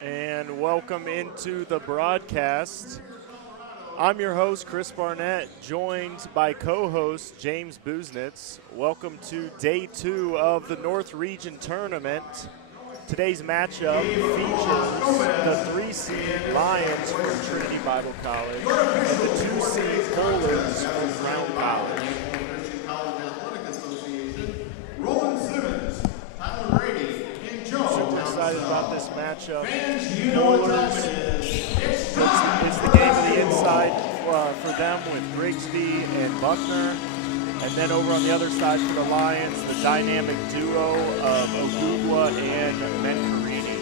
And welcome into the broadcast. I'm your host, Chris Barnett, joined by co-host James Buznitz. Welcome to day 2 of the North Region Tournament. Today's matchup features the 3-seed Lions from Trinity Bible College and the 2-seed Polars from Brown College. Super excited about this matchup. Polars is the game of the inside for them with Grigsby and Buckner. And then over on the other side for the Lions, the dynamic duo of Ogugwa and Mencarini.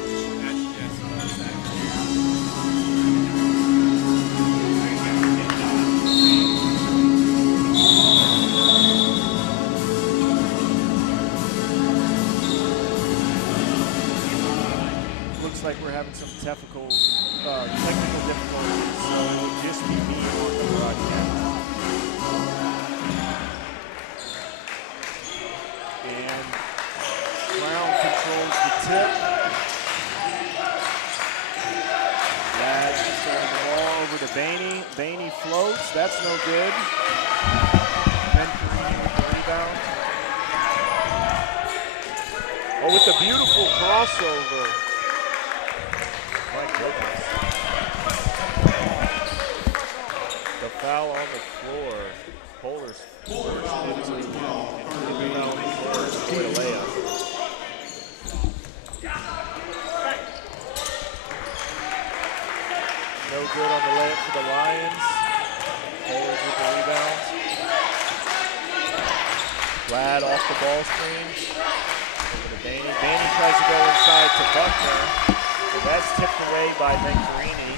Looks like we're having some technical difficulties, so it'll just be me on the broadcast. And Brown controls the tip. Ladd throwing the ball over to Bainey. Bainey floats. That's no good. Then with the rebound. Oh, with the beautiful crossover. My goodness. The foul on the floor. Polars forced into the rebound for a layup. No good on the layup for the Lions. Polars with the rebound. Ladd off the ball screen. Over to Bainey. Bainey tries to go inside to Buckner. And that's tipped away by Mencarini.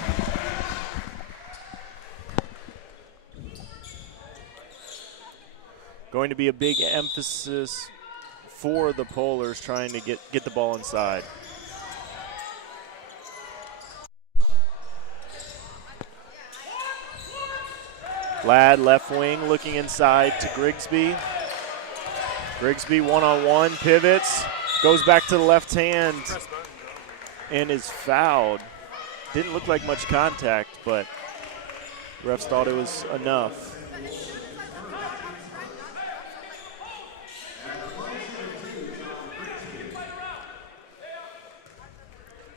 Going to be a big emphasis for the Polars trying to get the ball inside. Ladd left wing looking inside to Grigsby. Grigsby one-on-one, pivots, goes back to the left hand and is fouled. Didn't look like much contact, but refs thought it was enough.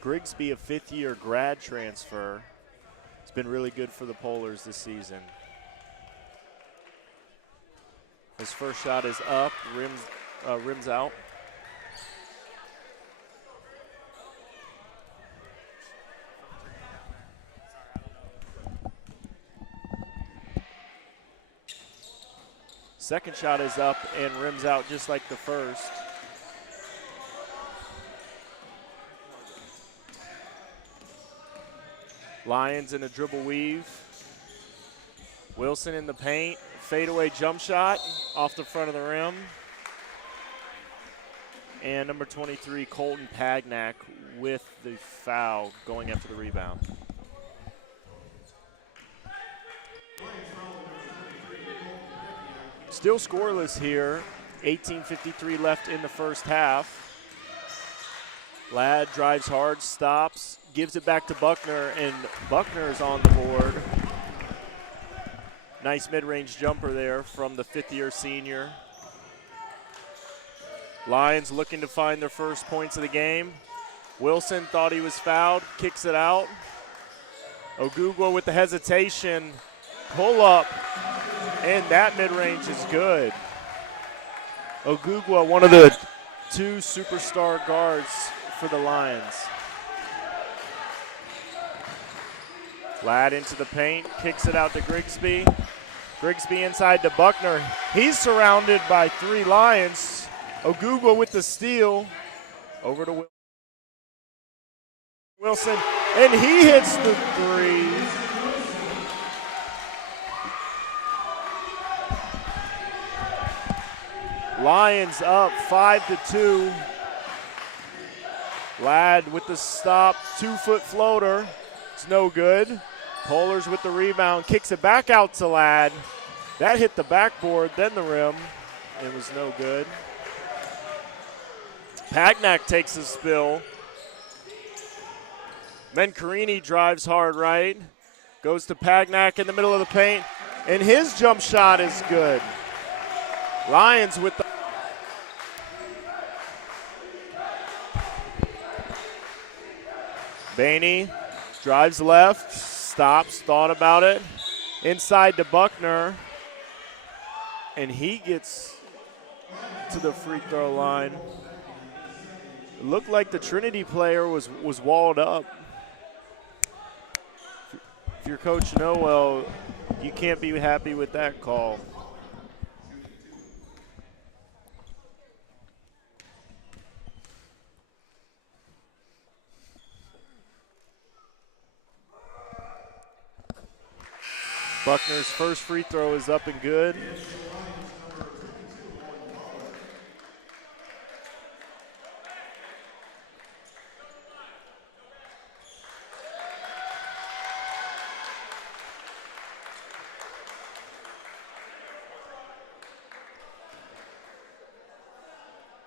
Grigsby, a fifth-year grad transfer, has been really good for the Polars this season. His first shot is up, rims out. Second shot is up and rims out just like the first. Lions in a dribble weave. Wilson in the paint. Fadeaway jump shot off the front of the rim. And number 23, Colton Pagnac with the foul going after the rebound. Still scoreless here. 18:53 left in the first half. Ladd drives hard, stops, gives it back to Buckner, and Buckner is on the board. Nice mid-range jumper there from the fifth-year senior. Lions looking to find their first points of the game. Wilson thought he was fouled, kicks it out. Ogugwa with the hesitation, pull up, and that mid-range is good. Ogugwa, one of the two superstar guards for the Lions. Ladd into the paint, kicks it out to Grigsby. Grigsby inside to Buckner. He's surrounded by three Lions. Ogugwa with the steal. Over to Wilson, and he hits the three. Lions up 5-2. Ladd with the stop, 2-foot floater. It's no good. Polars with the rebound, kicks it back out to Ladd. That hit the backboard, then the rim. It was no good. Pagnac takes a spill. Mencarini drives hard right. Goes to Pagnak in the middle of the paint. And his jump shot is good. Lions with the Bainey drives left, stops, thought about it. Inside to Buckner. And he gets to the free throw line. It looked like the Trinity player was walled up. If you're Coach Noel, you can't be happy with that call. Buckner's first free throw is up and good.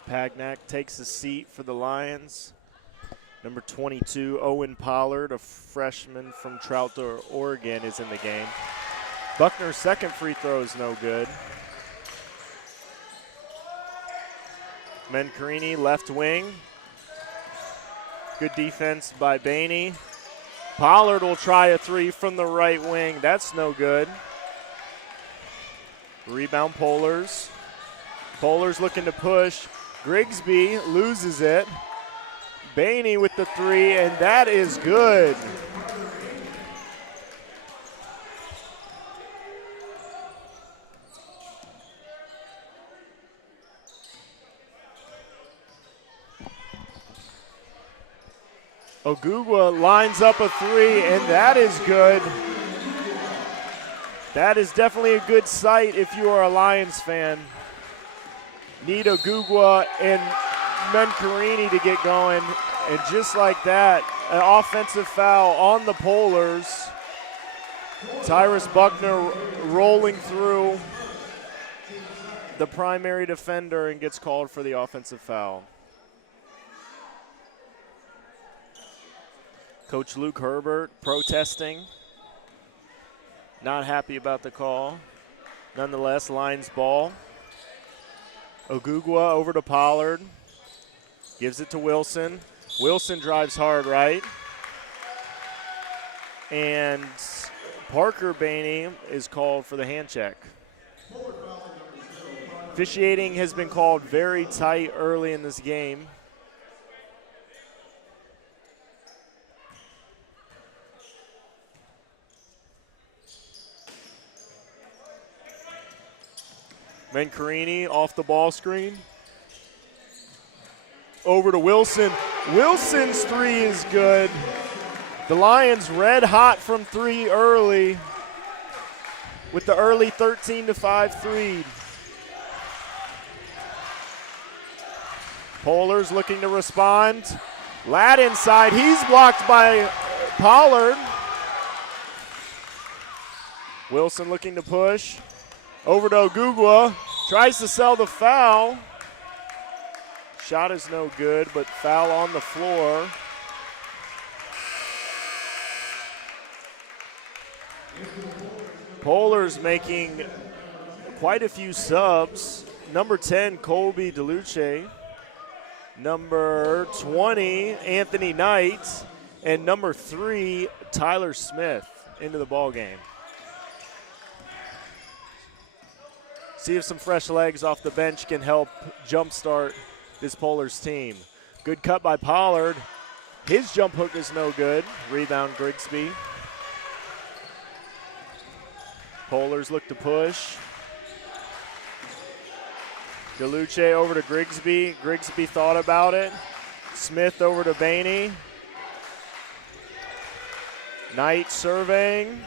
Pagnak takes a seat for the Lions. Number 22, Owen Pollard, a freshman from Troutner, Oregon, is in the game. Buckner's second free throw is no good. Mencarini, left wing. Good defense by Bainey. Pollard will try a three from the right wing. That's no good. Rebound Polars. Polars looking to push. Grigsby loses it. Bainey with the three, and that is good. Ogugwa lines up a three, and that is good. That is definitely a good sight if you are a Lions fan. Need Ogugwa and Mencarini to get going, and just like that, an offensive foul on the Polars. Tyrus Buckner rolling through the primary defender and gets called for the offensive foul. Coach Luke Herbert protesting, not happy about the call. Nonetheless, Lions ball. Ogugwa over to Pollard, gives it to Wilson. Wilson drives hard right. And Parker Bainey is called for the hand check. Officiating has been called very tight early in this game. Mencarini off the ball screen. Over to Wilson. Wilson's three is good. The Lions red hot from three early with the early 13-5 lead. Polars looking to respond. Ladd inside. He's blocked by Pollard. Wilson looking to push. Over to Ogugwa. Tries to sell the foul. Shot is no good, but foul on the floor. Polars making quite a few subs. Number 10, Colby DeLuce. Number 20, Anthony Knight. And number 3, Tyler Smith into the ball game. See if some fresh legs off the bench can help jumpstart this Polars team. Good cut by Pollard. His jump hook is no good. Rebound Grigsby. Polars look to push. DeLuce over to Grigsby. Grigsby thought about it. Smith over to Bainey. Knight surveying.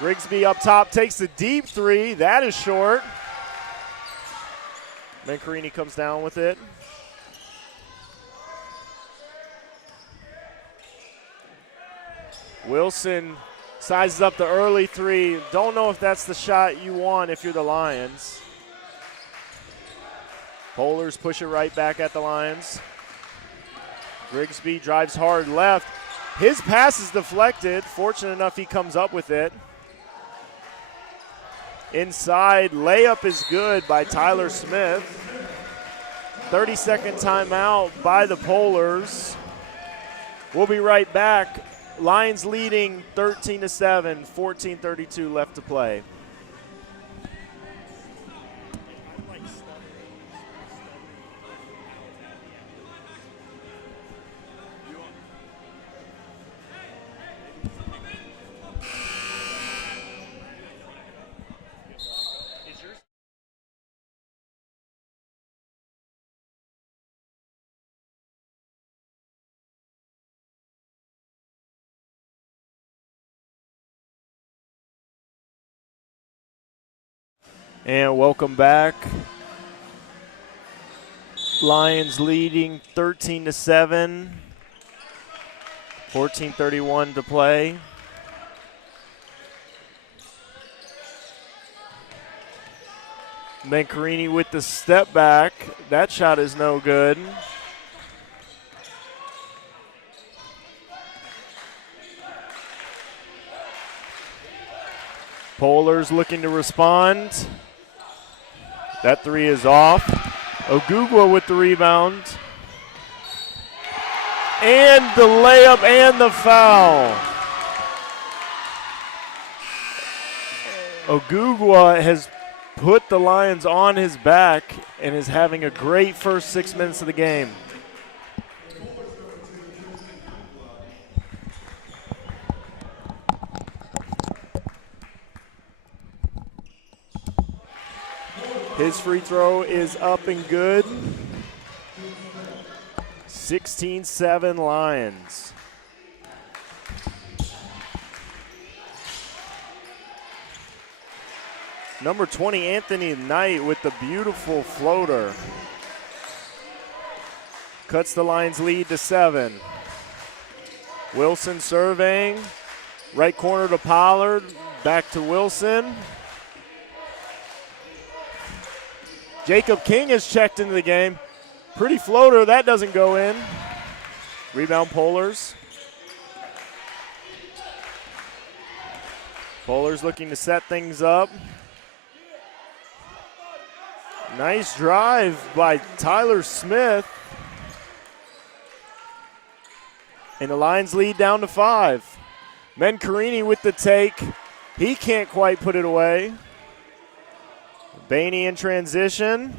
Grigsby up top takes the deep three. That is short. Mencarini comes down with it. Wilson sizes up the early three. Don't know if that's the shot you want if you're the Lions. Polars push it right back at the Lions. Grigsby drives hard left. His pass is deflected. Fortunate enough he comes up with it. Inside, layup is good by Tyler Smith. 30-second timeout by the Polars. We'll be right back. Lions leading 13-7, 14:32 left to play. And welcome back. Lions leading 13-7. 14:31 to play. Mancarini with the step back. That shot is no good. Polars looking to respond. That three is off. Ogugwa with the rebound. And the layup and the foul. Ogugwa has put the Lions on his back and is having a great first 6 minutes of the game. His free throw is up and good. 16-7 Lions. Number 20, Anthony Knight with the beautiful floater. Cuts the Lions lead to 7. Wilson surveying. Right corner to Pollard. Back to Wilson. Jacob King has checked into the game. Pretty floater, that doesn't go in. Rebound Polars. Polars looking to set things up. Nice drive by Tyler Smith. And the Lions lead down to 5. Mancarini with the take. He can't quite put it away. Bainey in transition.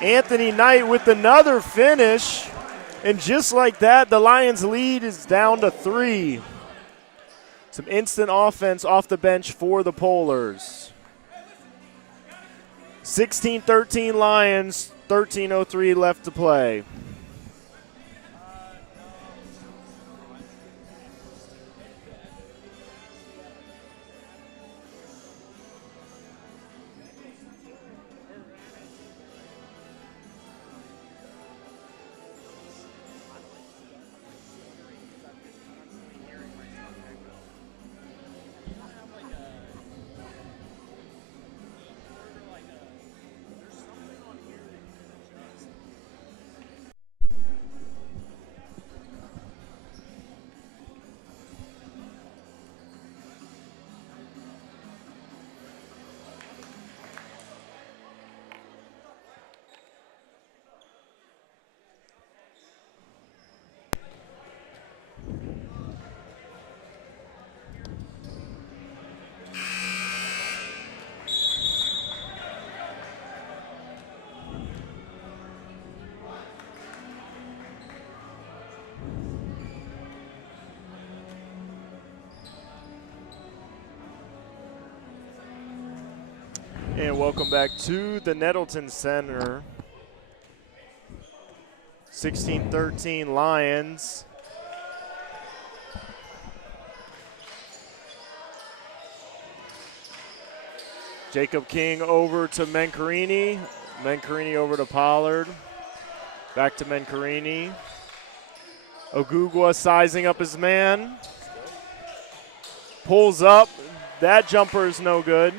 Anthony Knight with another finish. And just like that, the Lions lead is down to 3. Some instant offense off the bench for the Polars. 16-13 Lions, 13:03 left to play. And welcome back to the Nettleton Center. 16-13 Lions. Jacob King over to Mancarini. Mancarini over to Pollard. Back to Mancarini. Ogugwa sizing up his man. Pulls up. That jumper is no good.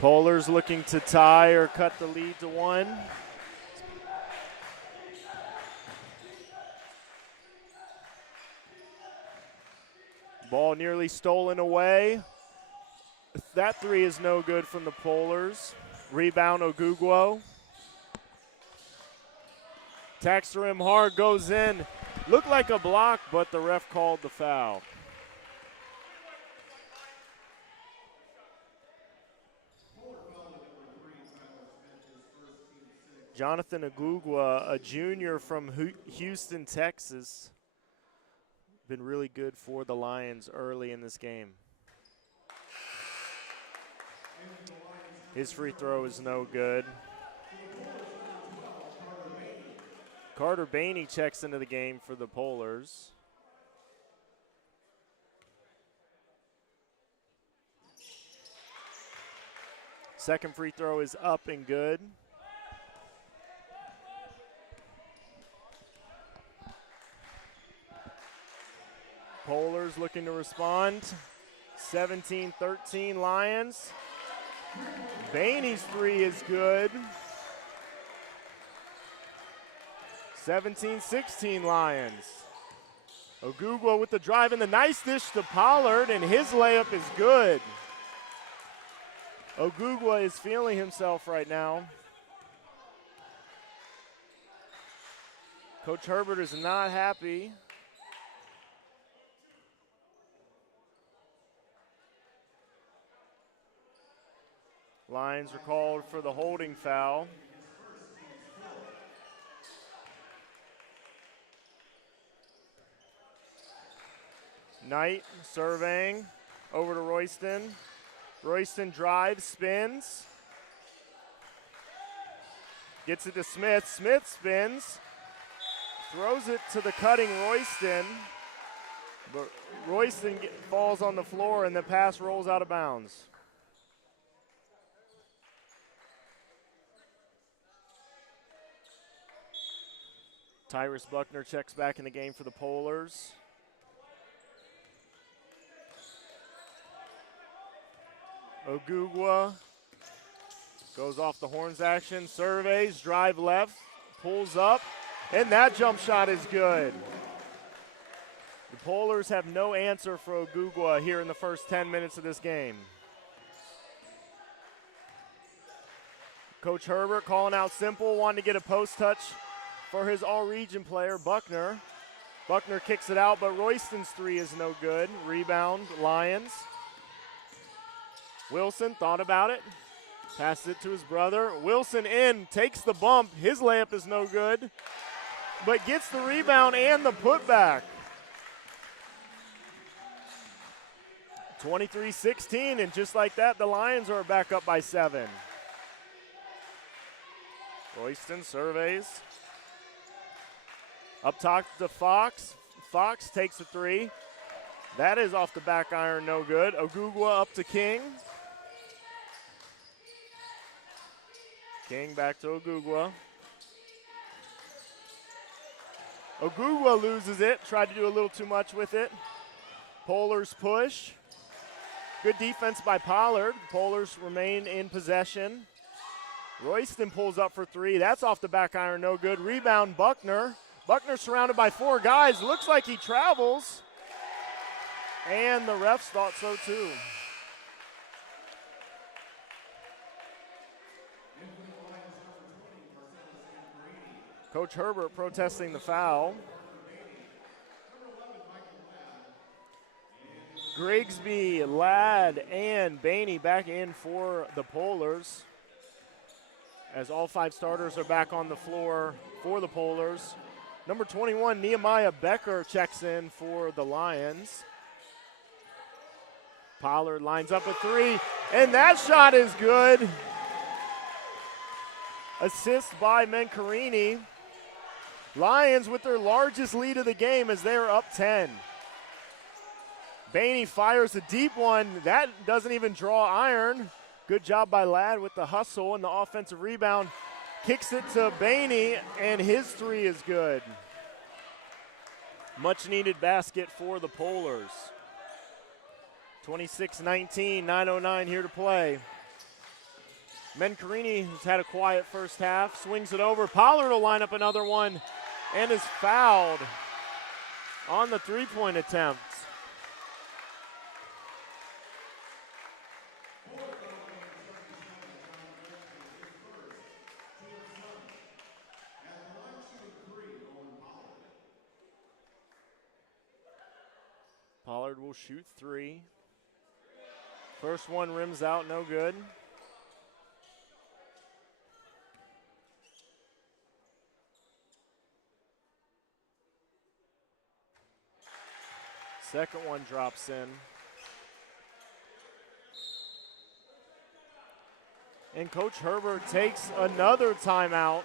Polars looking to tie or cut the lead to 1. Ball nearly stolen away. That 3 is no good from the Polars. Rebound Ogugwo. Tacks the rim hard, goes in. Looked like a block, but the ref called the foul. Jonathan Ogugwo, a junior from Houston, Texas. Been really good for the Lions early in this game. His free throw is no good. Carter Bainey checks into the game for the Polars. Second free throw is up and good. Polars looking to respond. 17-13 Lions. Bainey's 3 is good. 17-16 Lions. Ogugwo with the drive and the nice dish to Pollard, and his layup is good. Ogugwo is feeling himself right now. Coach Herbert is not happy. Lions are called for the holding foul. Knight surveying over to Royston. Royston drives, spins. Gets it to Smith. Smith spins. Throws it to the cutting Royston. But Royston falls on the floor and the pass rolls out of bounds. Tyrus Buckner checks back in the game for the Polars. Ogugwo goes off the horns action, surveys, drive left, pulls up, and that jump shot is good. The Polars have no answer for Ogugwo here in the first 10 minutes of this game. Coach Herbert calling out simple, wanting to get a post touch for his all-region player, Buckner. Buckner kicks it out, but Royston's 3 is no good. Rebound, Lions. Wilson thought about it, passes it to his brother. Wilson in, takes the bump. His layup is no good, but gets the rebound and the putback. 23-16, and just like that, the Lions are back up by 7. Royston surveys. Up top to Fox. Fox takes a 3. That is off the back iron, no good. Ogugwo up to King. King back to Ogugwo. Ogugwo loses it, tried to do a little too much with it. Polars push. Good defense by Pollard. Polars remain in possession. Royston pulls up for 3. That's off the back iron, no good. Rebound, Buckner. Buckner surrounded by 4 guys. Looks like he travels. And the refs thought so too. Coach Herbert protesting the foul. Grigsby, Ladd, and Bainey back in for the Polars, as all 5 starters are back on the floor for the Polars. Number 21, Nehemiah Becker, checks in for the Lions. Pollard lines up a 3, and that shot is good. Assist by Mencarini. Lions with their largest lead of the game as they are up 10. Bainey fires a deep one. That doesn't even draw iron. Good job by Ladd with the hustle and the offensive rebound. Kicks it to Bainey, and his 3 is good. Much needed basket for the Polars. 26-19, 9:09 here to play. Mencarini, who's had a quiet first half, swings it over. Pollard will line up another one and is fouled on the three-point attempt. Pollard will shoot three. First one rims out, no good. Second one drops in. And Coach Herbert takes another timeout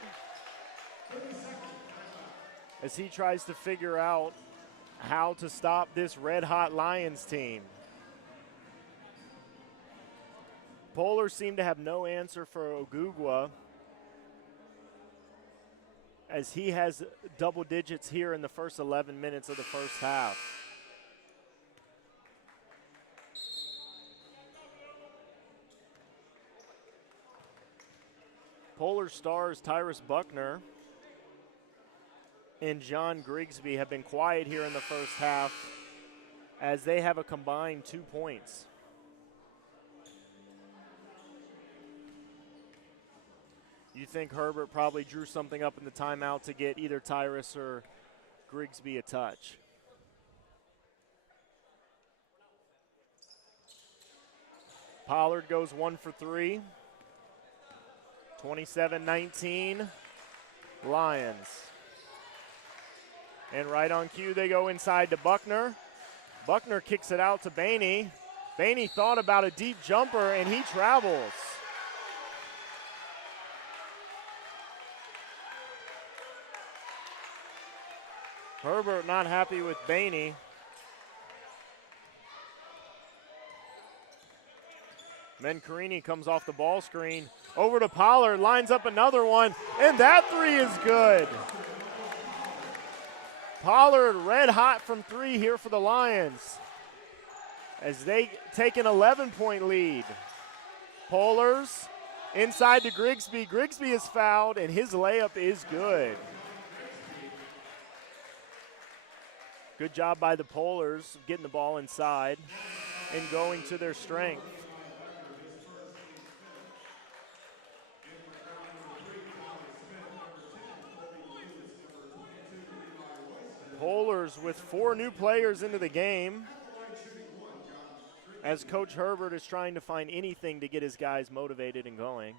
as he tries to figure out how to stop this red-hot Lions team. Polars seem to have no answer for Ogugwa, as he has double digits here in the first 11 minutes of the first half. Polar stars Tyrus Buckner and John Grigsby have been quiet here in the first half, as they have a combined 2 points. You think Herbert probably drew something up in the timeout to get either Tyrus or Grigsby a touch. Pollard goes 1 for 3. 27-19, Lions. And right on cue, they go inside to Buckner. Buckner kicks it out to Bainey. Bainey thought about a deep jumper, and he travels. Herbert not happy with Bainey. Mencarini comes off the ball screen. Over to Pollard, lines up another one, and that three is good. Pollard red hot from three here for the Lions as they take an 11-point lead. Polars inside to Grigsby. Grigsby is fouled, and his layup is good. Good job by the Polars getting the ball inside and going to their strength. Polars with 4 new players into the game, as Coach Herbert is trying to find anything to get his guys motivated and going.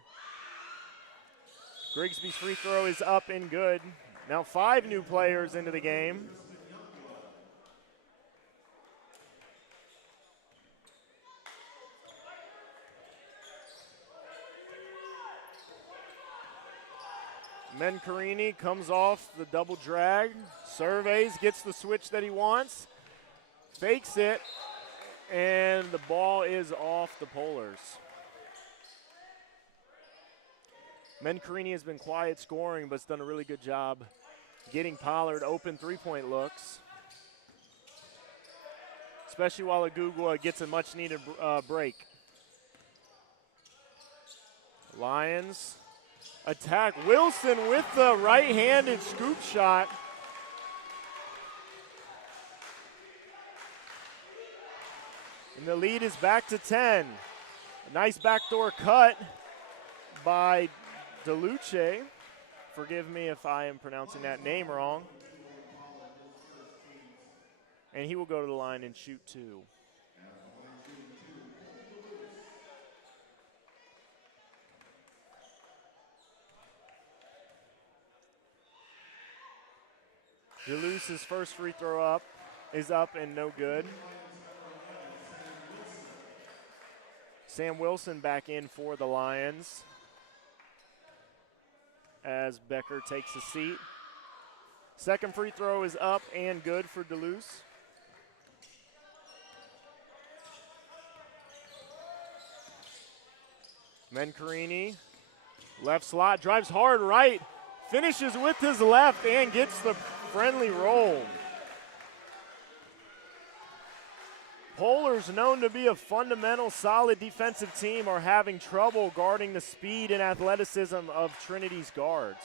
Grigsby's free throw is up and good. Now 5 new players into the game. Mencarini comes off the double drag, surveys, gets the switch that he wants, fakes it, and the ball is off the Polars. Mencarini has been quiet scoring, but has done a really good job getting Pollard open three-point looks, especially while Ogugwa gets a much-needed break. Lions attack. Wilson with the right-handed scoop shot. And the lead is back to 10. A nice backdoor cut by DeLuce. Forgive me if I am pronouncing that name wrong. And he will go to the line and shoot 2. DeLuce's first free throw is up and no good. Sam Wilson back in for the Lions as Becker takes a seat. Second free throw is up and good for DeLuce. Mencarini, left slot, drives hard right, finishes with his left and gets the friendly roll. Polars, known to be a fundamental, solid defensive team, are having trouble guarding the speed and athleticism of Trinity's guards.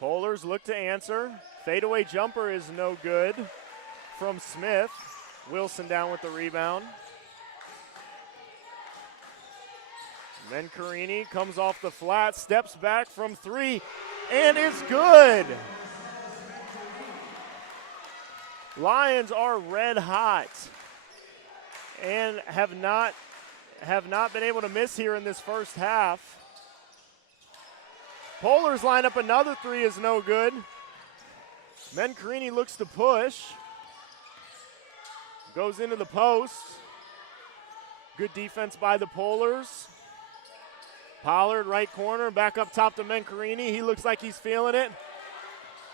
Polars look to answer. Fadeaway jumper is no good from Smith. Wilson down with the rebound. Mencarini comes off the flat, steps back from three, and it's good. Lions are red hot and have not been able to miss here in this first half. Polars line up another three, is no good. Mencarini looks to push. Goes into the post. Good defense by the Polars. Pollard, right corner, back up top to Mencarini. He looks like he's feeling it.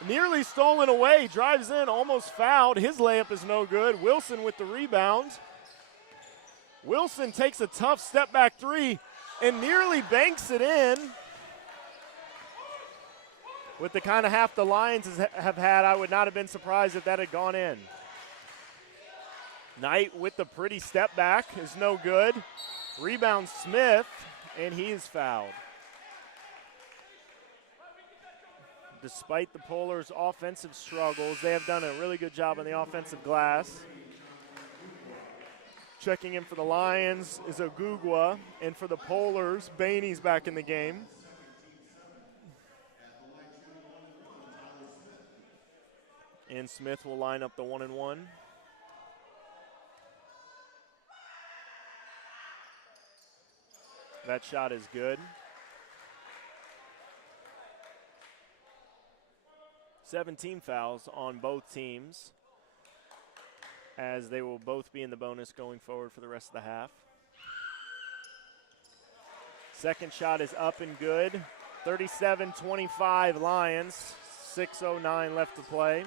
Nearly stolen away, drives in, almost fouled. His layup is no good. Wilson with the rebound. Wilson takes a tough step back three and nearly banks it in. With the kind of half the Lions have had, I would not have been surprised if that had gone in. Knight with the pretty step back is no good. Rebound Smith, and he is fouled. Despite the Polars' offensive struggles, they have done a really good job on the offensive glass. Checking in for the Lions is Ogugwa, and for the Polars, Bainey's back in the game. And Smith will line up the 1-and-1. That shot is good. 17 fouls on both teams, as they will both be in the bonus going forward for the rest of the half. Second shot is up and good. 37-25 Lions, 6:09 left to play.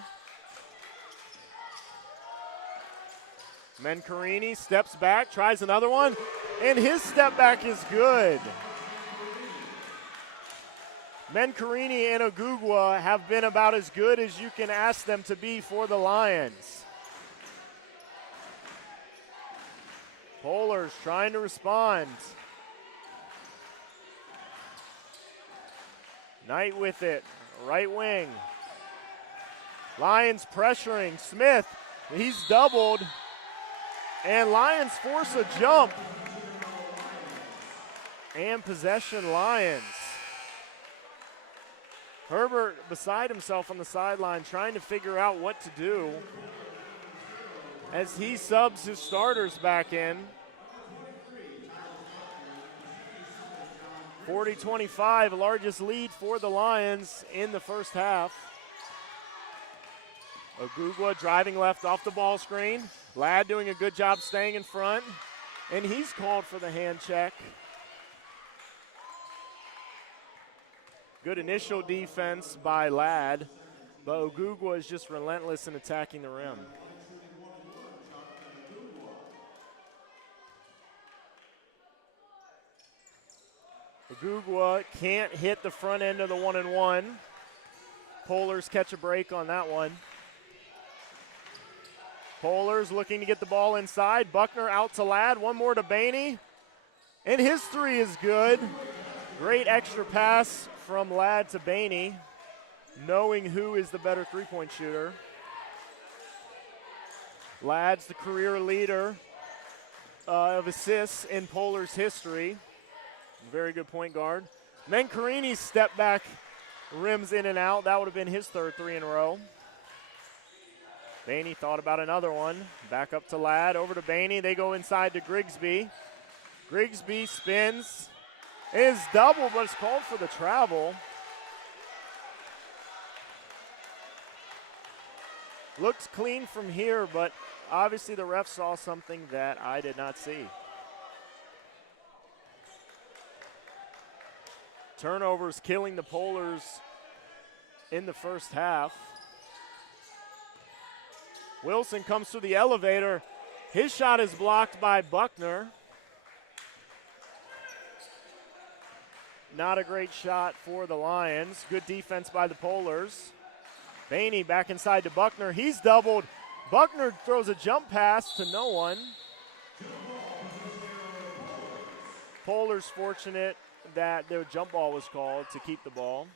Mencarini steps back, tries another one, and his step back is good. Mencarini and Ogugwa have been about as good as you can ask them to be for the Lions. Polars trying to respond. Knight with it, right wing. Lions pressuring, Smith, he's doubled. And Lions force a jump. And possession Lions. Herbert beside himself on the sideline trying to figure out what to do as he subs his starters back in. 40-25, largest lead for the Lions in the first half. Ogugwa driving left off the ball screen. Ladd doing a good job staying in front, and he's called for the hand check. Good initial defense by Ladd, but Ogugwa is just relentless in attacking the rim. Ogugwa can't hit the front end of the 1-and-1. Polars catch a break on that one. Polars looking to get the ball inside. Buckner out to Ladd. One more to Bainey. And his three is good. Great extra pass from Ladd to Bainey, knowing who is the better three-point shooter. Ladd's the career leader of assists in Polars history. Very good point guard. Mencarini's step back rims in and out. That would have been his third three in a row. Bainey thought about another one. Back up to Ladd, over to Bainey. They go inside to Grigsby. Grigsby spins. It is double, but it's called for the travel. Looks clean from here, but obviously the ref saw something that I did not see. Turnovers killing the Polars in the first half. Wilson comes through the elevator. His shot is blocked by Buckner. Not a great shot for the Lions. Good defense by the Polars. Bainey back inside to Buckner. He's doubled. Buckner throws a jump pass to no one. Polars fortunate that their jump ball was called to keep the ball.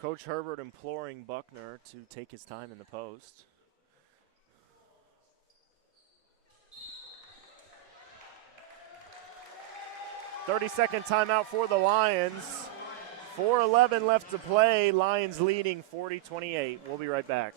Coach Herbert imploring Buckner to take his time in the post. "30-second timeout for the Lions. 4:11 left to play. Lions leading 40-28. We'll be right back.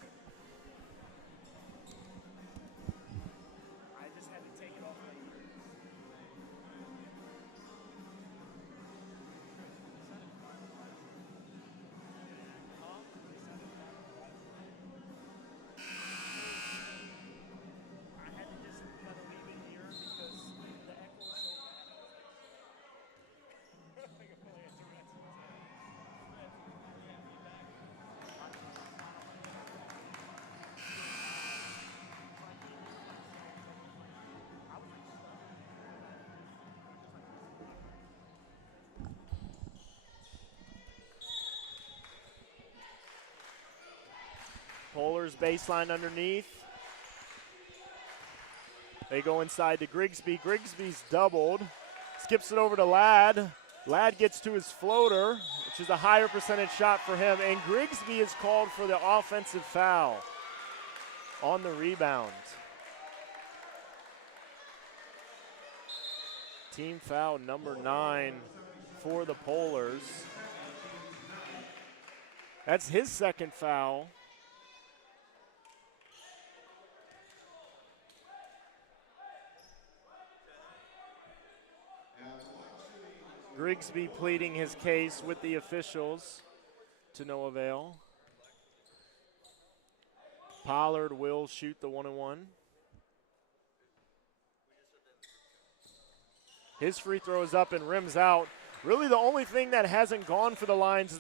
Polars baseline underneath. They go inside to Grigsby. Grigsby's doubled. Skips it over to Ladd. Ladd gets to his floater, which is a higher percentage shot for him. And Grigsby is called for the offensive foul on the rebound. Team foul number 9 for the Polars. That's his second foul. Grigsby pleading his case with the officials to no avail. Pollard will shoot the 1-and-1. His free throw is up and rims out. Really the only thing that hasn't gone for the Lions is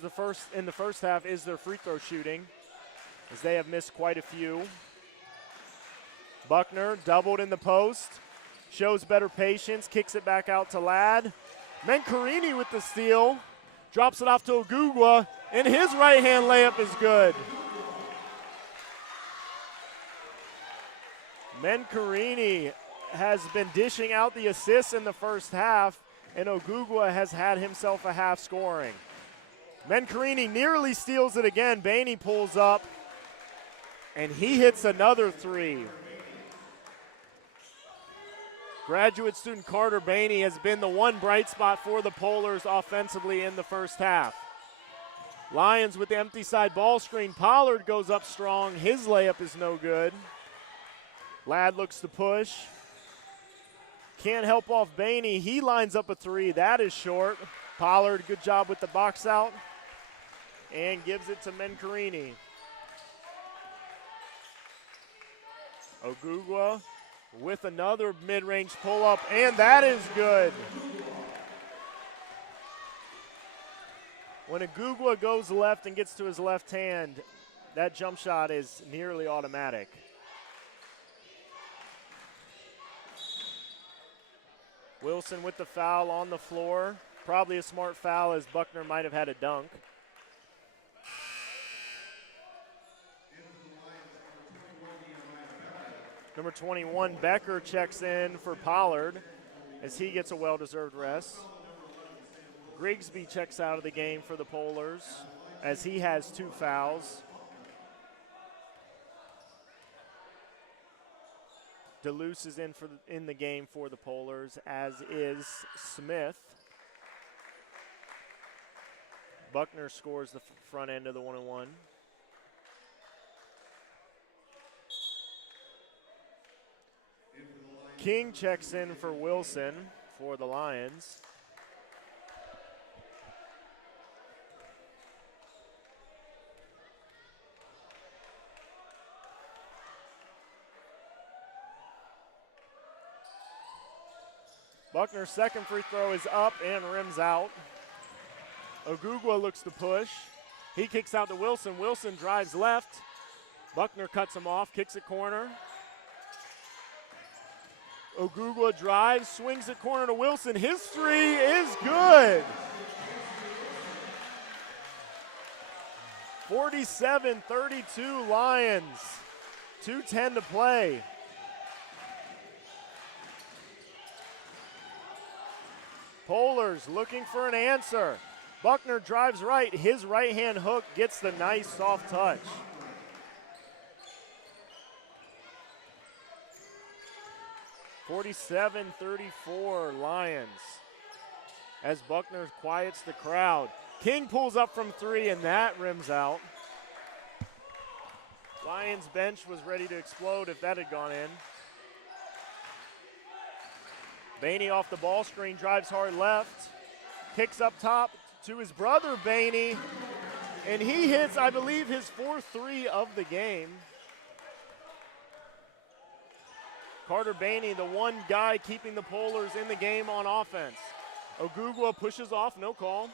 in the first half is their free throw shooting, as they have missed quite a few. Buckner doubled in the post, shows better patience, kicks it back out to Ladd. Mencarini with the steal, drops it off to Ogugwa, and his right-hand layup is good. Mencarini has been dishing out the assists in the first half, and Ogugwa has had himself a half scoring. Mencarini nearly steals it again. Bainey pulls up, and he hits another three. Graduate student Carter Bainey has been the one bright spot for the Polars offensively in the first half. Lions with the empty side ball screen. Pollard goes up strong. His layup is no good. Ladd looks to push. Can't help off Bainey. He lines up a three. That is short. Pollard, good job with the box out. And gives it to Mencarini. Ogugwa with another mid-range pull-up, and that is good. When Ogugwa goes left and gets to his left hand, that jump shot is nearly automatic. Wilson with the foul on the floor. Probably a smart foul, as Buckner might have had a dunk. Number 21, Becker, checks in for Pollard as he gets a well-deserved rest. Grigsby checks out of the game for the Polars as he has 2 fouls. DeLuce is in the game for the Polars, as is Smith. Buckner scores the front end of the 1-and-1. King checks in for Wilson for the Lions. Buckner's second free throw is up and rims out. Ogugwa looks to push. He kicks out to Wilson. Wilson drives left. Buckner cuts him off, kicks it corner. Ogugwa drives, swings it corner to Wilson. His three is good. 47-32 Lions. 2:10 to play. Polars looking for an answer. Buckner drives right. His right-hand hook gets the nice soft touch. (47-34 Lions) as Buckner quiets the crowd. King pulls up from three, and that rims out. Lions bench was ready to explode if that had gone in. Bainey off the ball screen, drives hard left, kicks up top to his brother Bainey, and he hits, I believe, his 4th-3 of the game. Carter Bainey, the one guy keeping the Polars in the game on offense. Ogugwa pushes off, no call.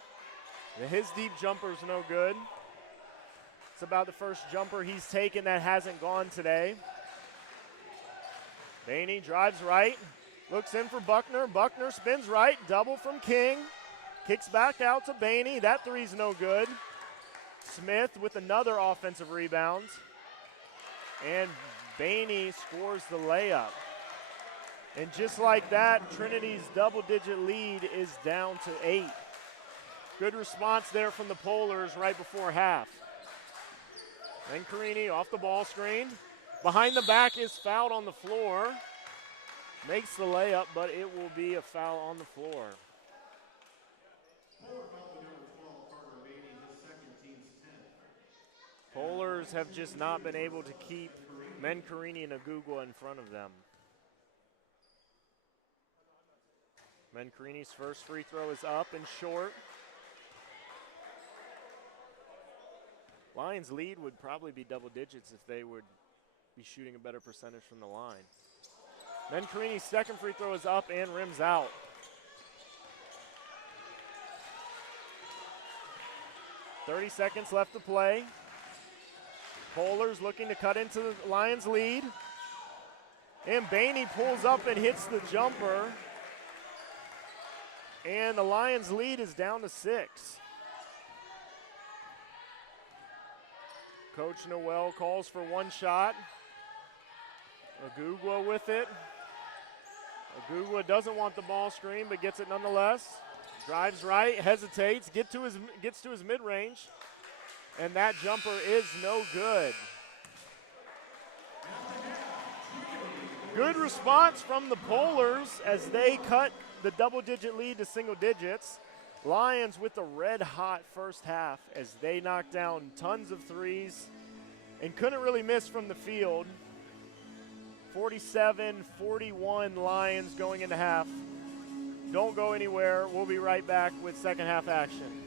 His deep jumper's no good. It's about the first jumper he's taken that hasn't gone today. Bainey drives right, looks in for Buckner. Buckner spins right, double from King. Kicks back out to Bainey. That three's no good. Smith with another offensive rebound. And Bainey scores the layup. And just like that, Trinity's double-digit lead is down to 8. Good response there from the Polars right before half. Then Carini off the ball screen. Behind the back is fouled on the floor. Makes the layup, but it will be a foul on the floor. Polars have just not been able to keep Mencarini and Agugwa in front of them. Mencarini's first free throw is up and short. Lions' lead would probably be double digits if they would be shooting a better percentage from the line. Mencarini's second free throw is up and rims out. .30 seconds left to play. Polars looking to cut into the Lions' lead. And Bainey pulls up and hits the jumper. And the Lions' lead is down to 6. Coach Noel calls for one shot. Agugwa with it. Agugwa doesn't want the ball screen, but gets it nonetheless. Drives right, hesitates, gets to his mid-range, and that jumper is no good. Good response from the Polars as they cut the double-digit lead to single digits. Lions with a red-hot first half as they knocked down tons of threes and couldn't really miss from the field. 47-41 Lions going into half. Don't go anywhere. We'll be right back with second half action.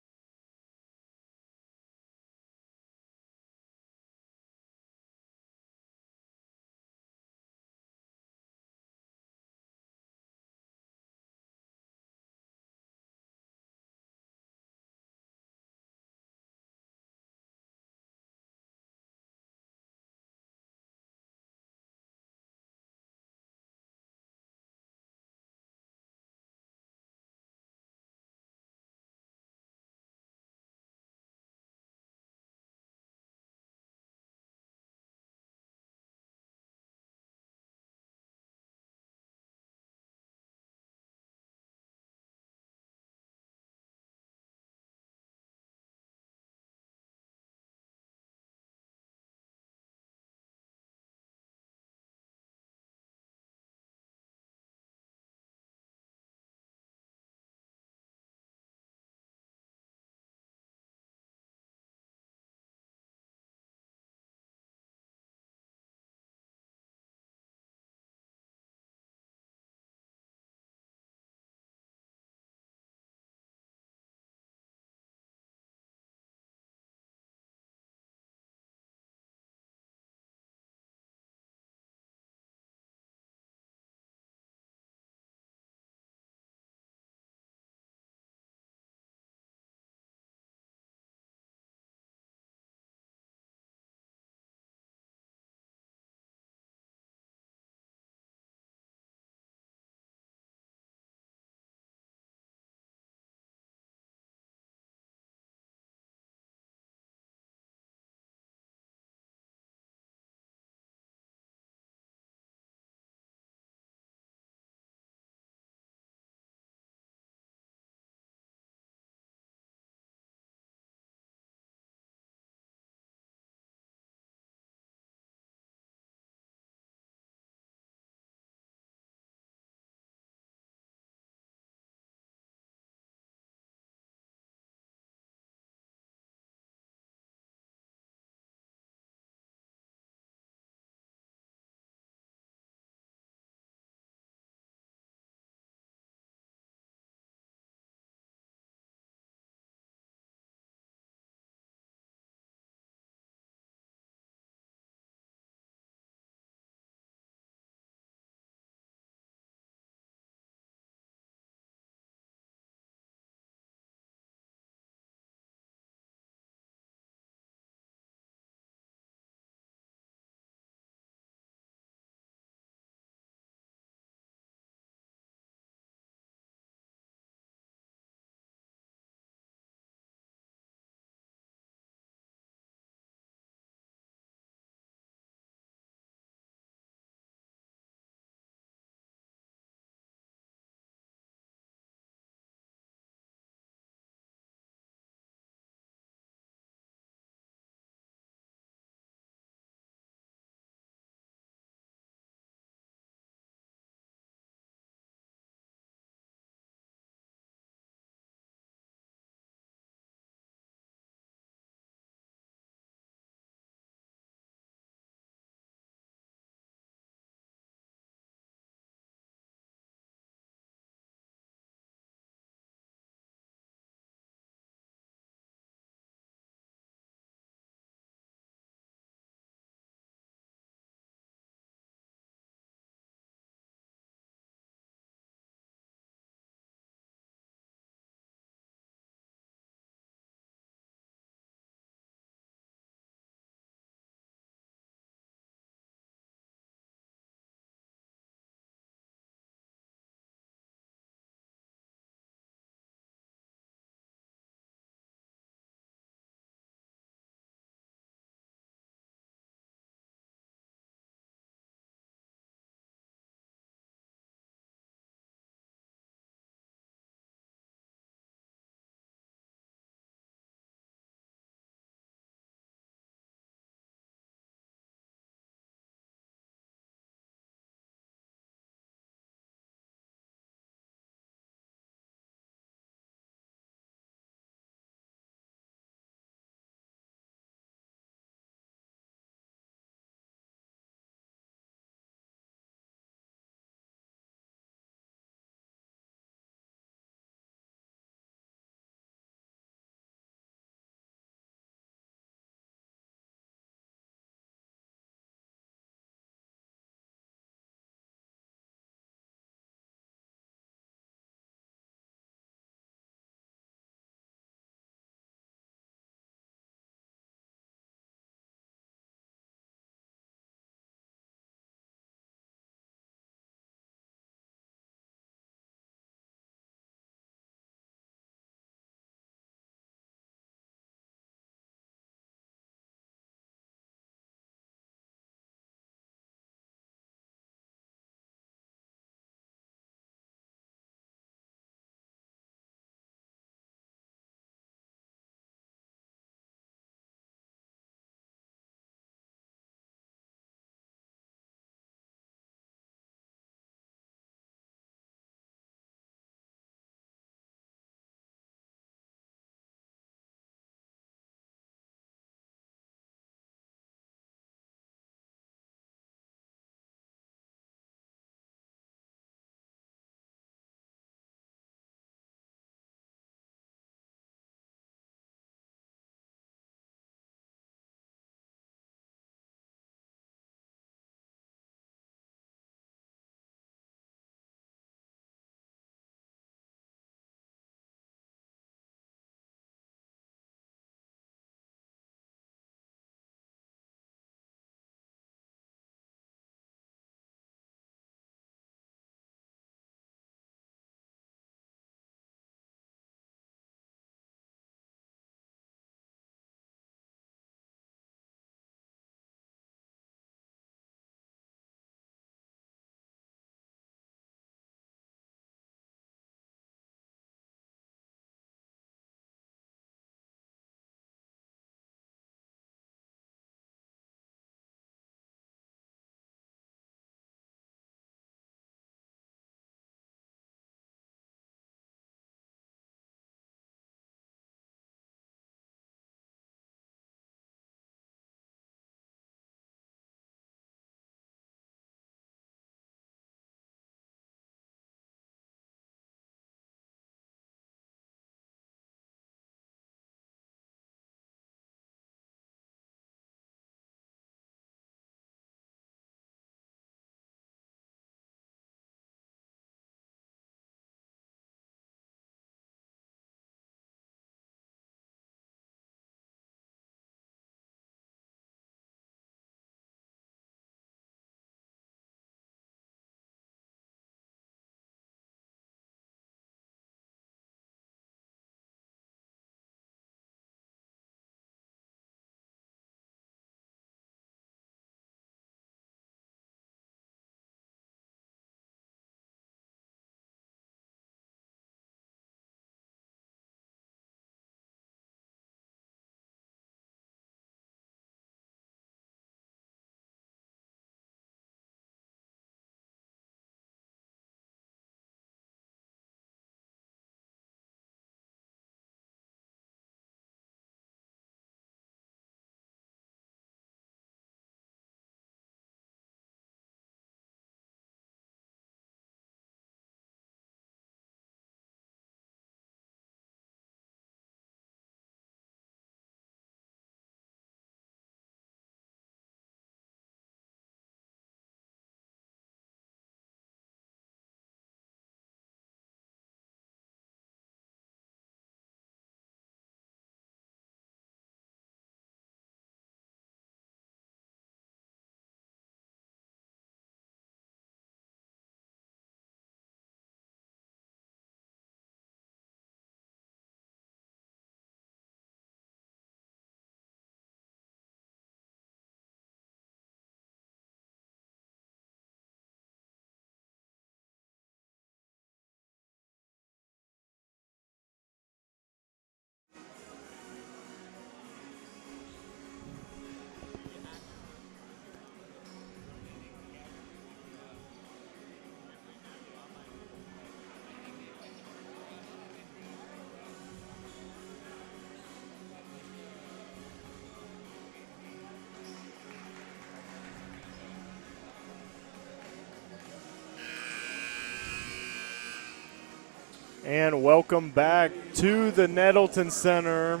And welcome back to the Nettleton Center.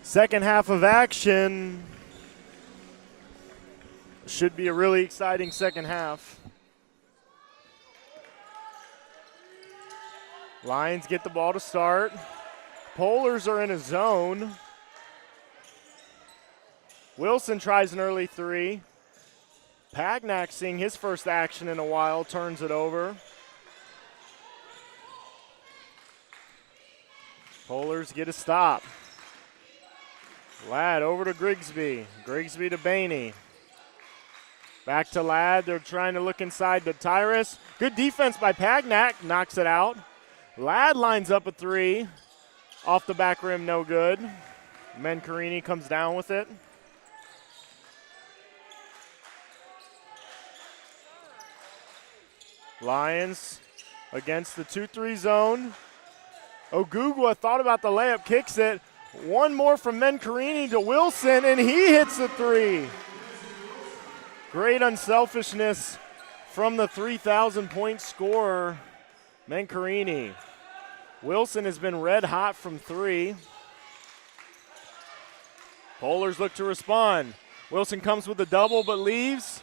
Second half of action. Should be a really exciting second half. Lions get the ball to start. Polars are in a zone. Wilson tries an early three. Pagnak, seeing his first action in a while, turns it over. Polars get a stop. Ladd over to Grigsby. Grigsby to Baney. Back to Ladd. They're trying to look inside to Tyrus. Good defense by Pagnak. Knocks it out. Ladd lines up a three. Off the back rim, no good. Mencarini comes down with it. Lions against the 2-3 zone. Ogugwa thought about the layup, kicks it. One more from Mencarini to Wilson, and he hits the three. Great unselfishness from the 3,000-point scorer, Mencarini. Wilson has been red hot from three. Polars look to respond. Wilson comes with a double but leaves.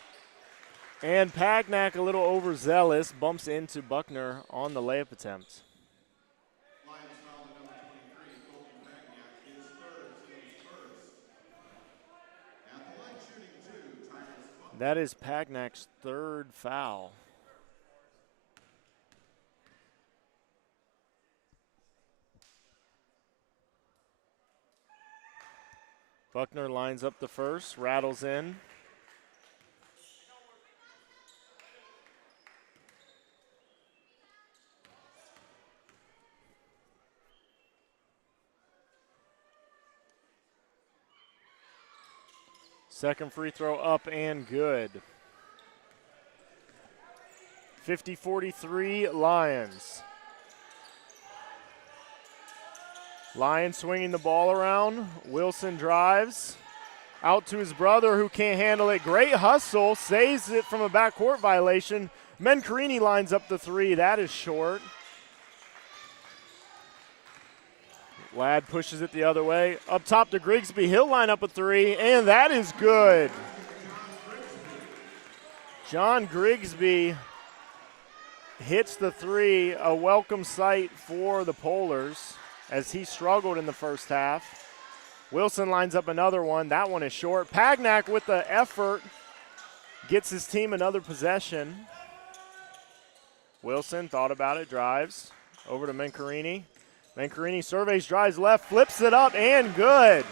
And Pagnak, a little overzealous, bumps into Buckner on the layup attempt. That is Pagnak's third foul. Buckner lines up the first, rattles in. Second free throw up and good. 50-43 Lions. Lions swinging the ball around. Wilson drives out to his brother who can't handle it. Great hustle, saves it from a backcourt violation. Mencarini lines up the three. That is short. Ladd pushes it the other way. Up top to Grigsby. He'll line up a three, and that is good. John Grigsby hits the three, a welcome sight for the Polars as he struggled in the first half. Wilson lines up another one. That one is short. Pagnak with the effort gets his team another possession. Wilson thought about it, drives over to Mencarini. Mencarini surveys, drives left, flips it up, and good.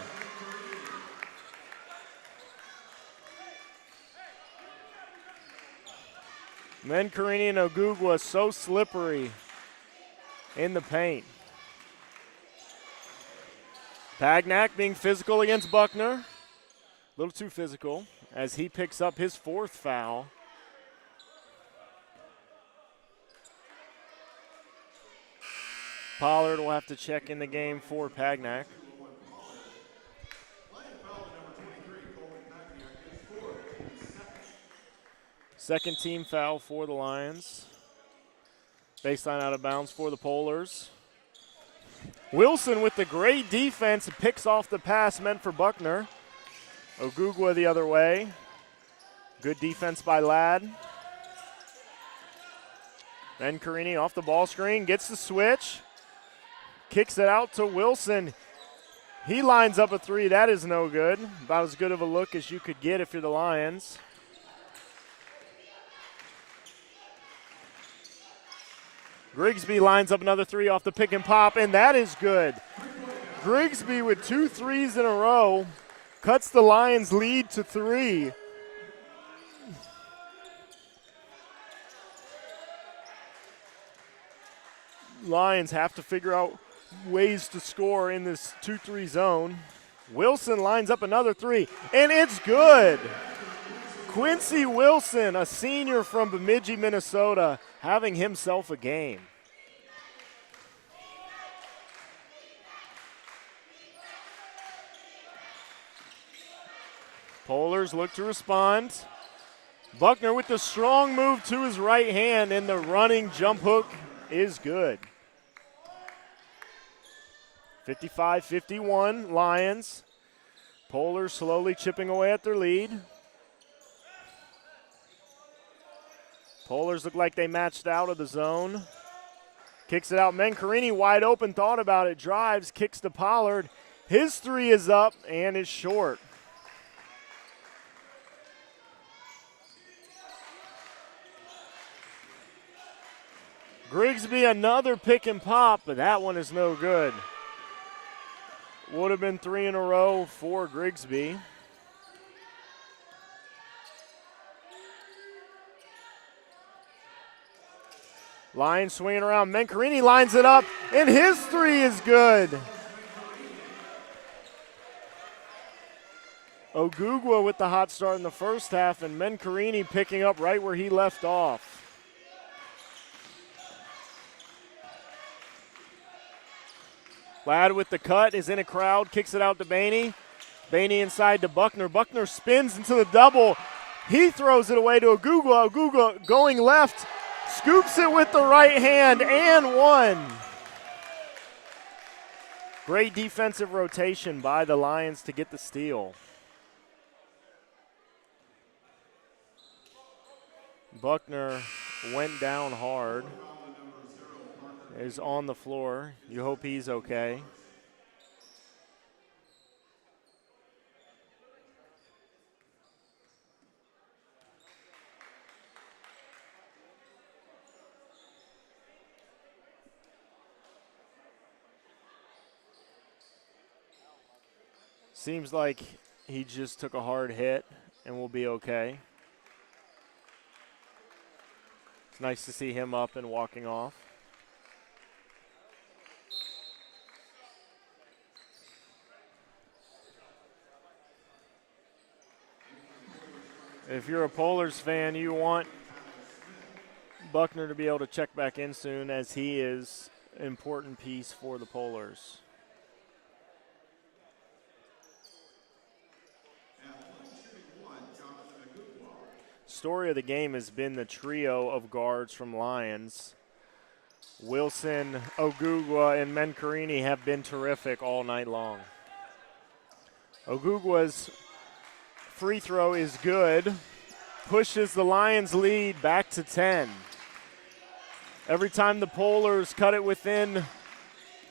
Mencarini and Ogugwa so slippery in the paint. Pagnak being physical against Buckner. A little too physical as he picks up his fourth foul. Pollard will have to check in the game for Pagnak. Second team foul for the Lions. Baseline out of bounds for the Polars. Wilson with the great defense picks off the pass meant for Buckner. Ogugwa the other way. Good defense by Ladd. Mencarini off the ball screen, gets the switch. Kicks it out to Wilson. He lines up a three. That is no good. About as good of a look as you could get if you're the Lions. Grigsby lines up another three off the pick and pop, and that is good. Grigsby with 2 threes in a row cuts the Lions' lead to 3. Lions have to figure out ways to score in this 2-3 zone. Wilson lines up another three, and it's good. Quincy Wilson, a senior from Bemidji, Minnesota, having himself a game. Polars look to respond. Buckner with the strong move to his right hand, and the running jump hook is good. 55-51 Lions. Polars slowly chipping away at their lead. Polars look like they matched out of the zone. Kicks it out. Mencarini wide open, thought about it, drives, kicks to Pollard. His three is up and is short. Grigsby another pick and pop, but that one is no good. Would have been 3 in a row for Grigsby. Lions swinging around. Mencarini lines it up, and his three is good. Ogugwa with the hot start in the first half, and Mencarini picking up right where he left off. Ladd with the cut, is in a crowd, kicks it out to Bainey. Bainey inside to Buckner. Buckner spins into the double. He throws it away to Ogugwa. Ogugwa going left, scoops it with the right hand and one. Great defensive rotation by the Lions to get the steal. Buckner went down hard. Is on the floor. You hope he's okay. Seems like he just took a hard hit and will be okay. It's nice to see him up and walking off. If you're a Polars fan, you want Buckner to be able to check back in soon, as he is an important piece for the Polars. Story of the game has been the trio of guards from Lions. Wilson, Ogugwa, and Mencarini have been terrific all night long. Ogugwa's free throw is good, pushes the Lions lead back to 10. Every time the Polars cut it within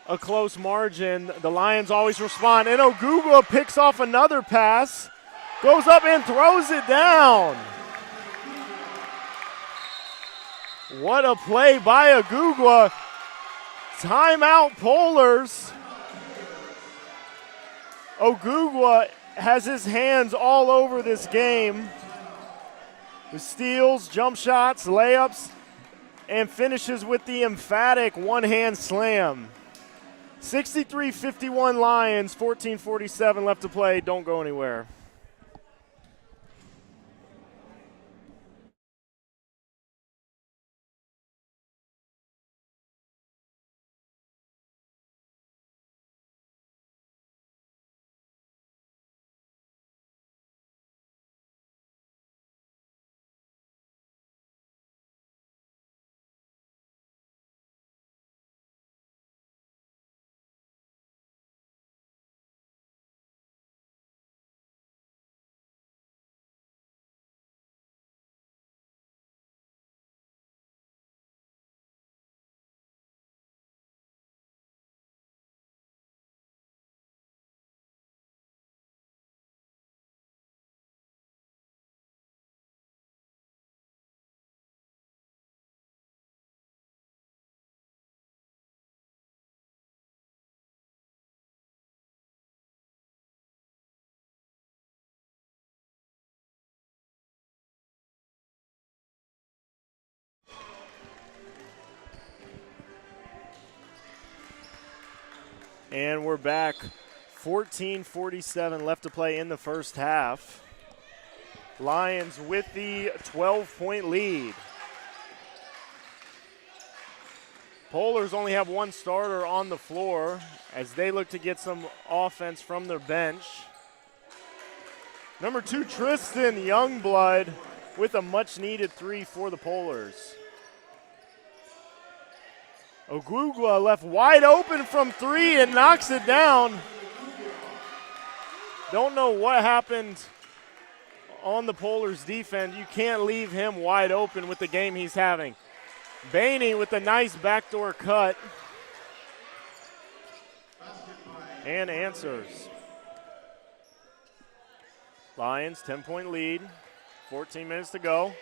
a close margin, the Lions always respond, and Ogugwa picks off another pass, goes up and throws it down. What a play by Ogugwa. Timeout Polars. Ogugwa has his hands all over this game with steals, jump shots, layups, and finishes with the emphatic one-hand slam. 63-51 Lions, 14:47 left to play. Don't go anywhere. And we're back. 14:47 left to play in the first half. Lions with the 12-point lead. Polars only have one starter on the floor as they look to get some offense from their bench. Number 2, Tristan Youngblood with a much-needed three for the Polars. Ogugwa left wide open from three and knocks it down. Don't know what happened on the Polars defense. You can't leave him wide open with the game he's having. Bainey with a nice backdoor cut. And answers. Lions, 10-point lead. 14 minutes to go.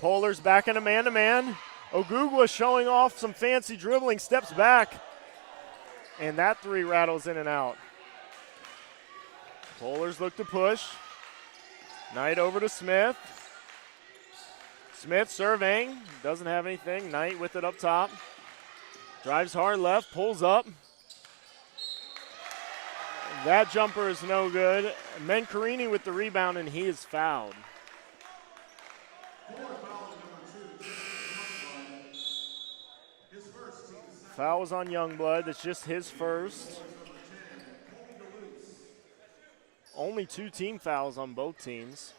Polars back in a man-to-man. Ogugwa showing off some fancy dribbling, steps back. And that three rattles in and out. Polars look to push. Knight over to Smith. Smith surveying, doesn't have anything. Knight with it up top. Drives hard left, pulls up. That jumper is no good. Mencarini with the rebound, and he is fouled. Foul was on Youngblood. That's just his first. Only 2 team fouls on both teams.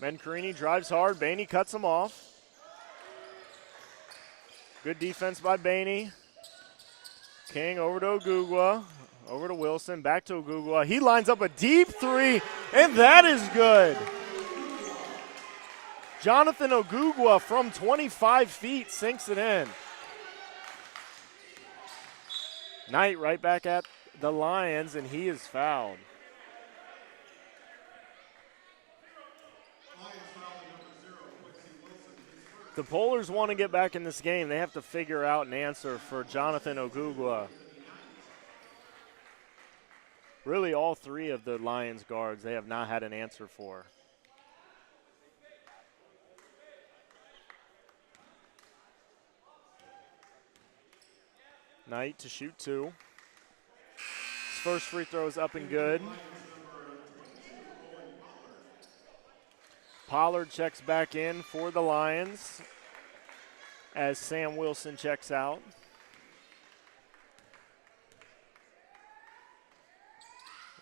Mencarini drives hard. Bainey cuts him off. Good defense by Bainey. King over to Ogugwa. Over to Wilson. Back to Ogugwa. He lines up a deep three, and that is good. Jonathan Ogugwa from 25 feet sinks it in. Knight right back at the Lions, and he is fouled. The Polars want to get back in this game. They have to figure out an answer for Jonathan Ogugwa. Really, all 3 of the Lions guards they have not had an answer for. Knight to shoot 2. His first free throw is up and good. Pollard checks back in for the Lions as Sam Wilson checks out.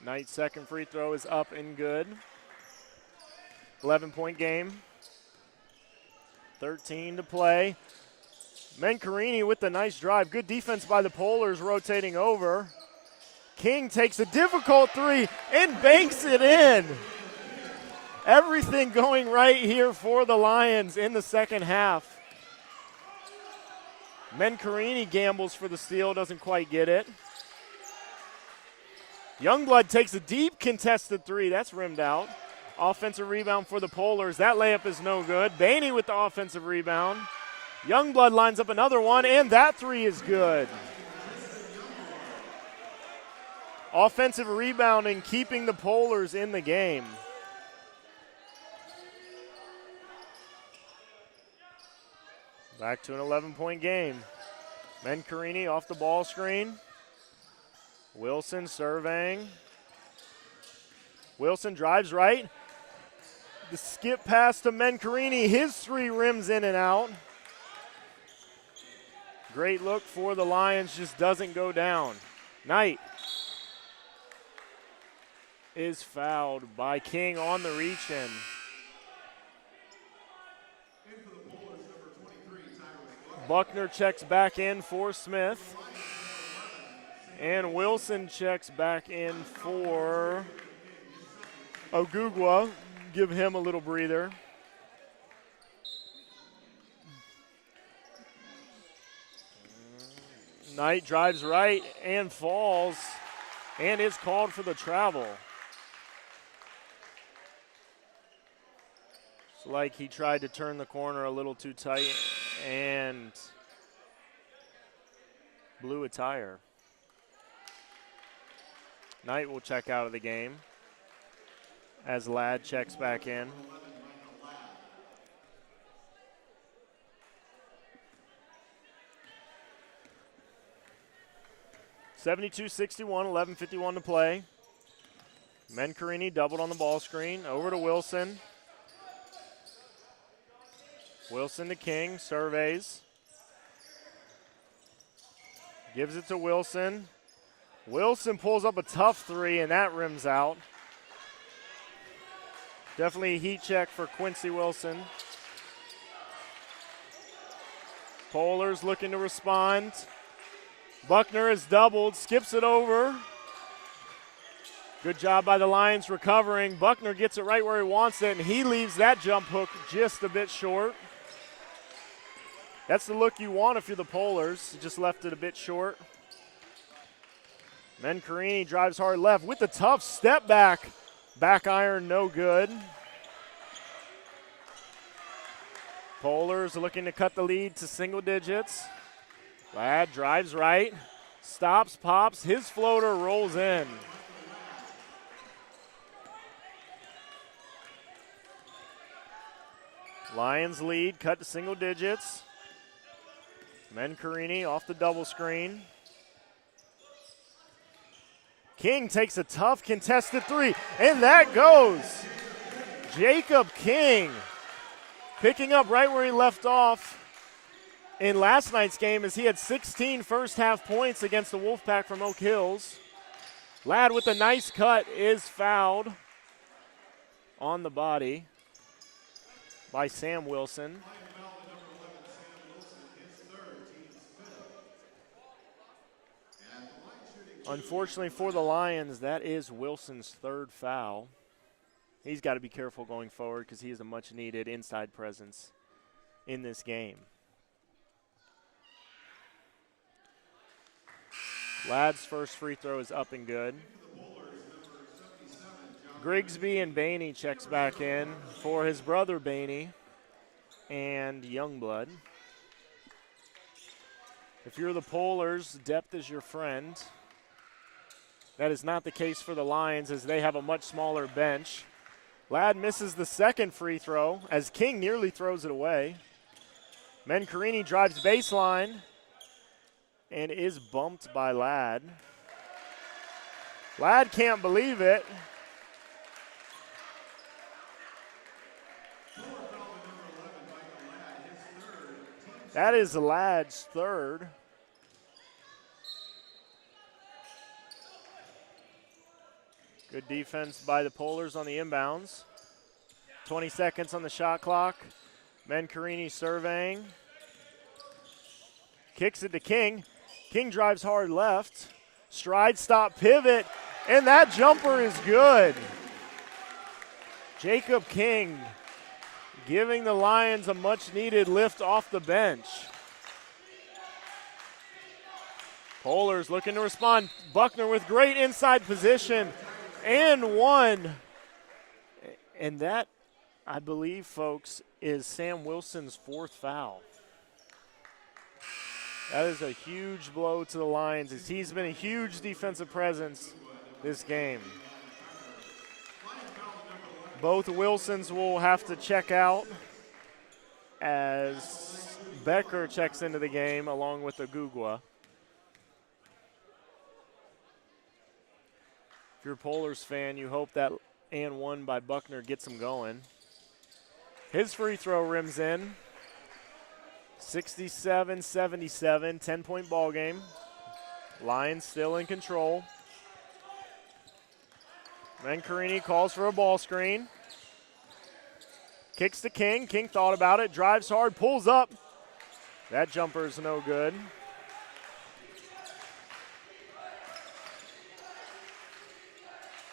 Knight's second free throw is up and good. 11-point game. 13 to play. Mencarini with the nice drive. Good defense by the Polars rotating over. King takes a difficult three and banks it in. Everything going right here for the Lions in the second half. Mencarini gambles for the steal, doesn't quite get it. Youngblood takes a deep contested three. That's rimmed out. Offensive rebound for the Polars. That layup is no good. Bainey with the offensive rebound. Youngblood lines up another one, and that three is good. Offensive rebounding, keeping the Polars in the game. Back to an 11-point game. Mencarini off the ball screen. Wilson surveying. Wilson drives right. The skip pass to Mencarini. His three rims in and out. Great look for the Lions, just doesn't go down. Knight is fouled by King on the reach-in. Buckner checks back in for Smith. And Wilson checks back in for Ogugwa. Give him a little breather. Knight drives right and falls and is called for the travel. It's like he tried to turn the corner a little too tight and blew a tire. Knight will check out of the game as Ladd checks back in. (72-61), 11:51 to play. Mencarini doubled on the ball screen. Over to Wilson. Wilson to King, surveys. Gives it to Wilson. Wilson pulls up a tough three, and that rims out. Definitely a heat check for Quincy Wilson. Polars looking to respond. Buckner is doubled, skips it over. Good job by the Lions recovering. Buckner gets it right where he wants it, and he leaves that jump hook just a bit short. That's the look you want if you're the Polars. You just left it a bit short. Mencarini drives hard left with the tough step back. Back iron, no good. Polars looking to cut the lead to single digits. Ladd drives right, stops, pops, his floater rolls in. Lions lead, cut to single digits. Mencarini off the double screen. King takes a tough contested three, and that goes. Jacob King picking up right where he left off in last night's game as he had 16 first half points against the Wolfpack from Oak Hills. Ladd with a nice cut is fouled on the body by Sam Wilson. Unfortunately for the Lions, that is Wilson's third foul. He's got to be careful going forward because he is a much-needed inside presence in this game. Ladd's first free throw is up and good. Grigsby and Bainey checks back in for his brother Bainey and Youngblood. If you're the Polars, depth is your friend. That is not the case for the Lions as they have a much smaller bench. Ladd misses the second free throw as King nearly throws it away. Mencarini drives baseline and is bumped by Ladd. Ladd can't believe it. That is Ladd's third. Good defense by the Polars on the inbounds. 20 seconds on the shot clock. Mencarini surveying. Kicks it to King. King drives hard left. Stride, stop, pivot, and that jumper is good. Jacob King giving the Lions a much-needed lift off the bench. Polars looking to respond. Buckner with great inside position. And one. And that, I believe, folks, is Sam Wilson's fourth foul. That is a huge blow to the Lions as he's been a huge defensive presence this game. Both Wilsons will have to check out as Becker checks into the game along with Agugwa. If you're a Polars fan, you hope that and one by Buckner gets him going. His free throw rims in. 67-77, 10-point ball game. Lions still in control. Mencarini calls for a ball screen. Kicks to King. King thought about it, drives hard, pulls up. That jumper is no good.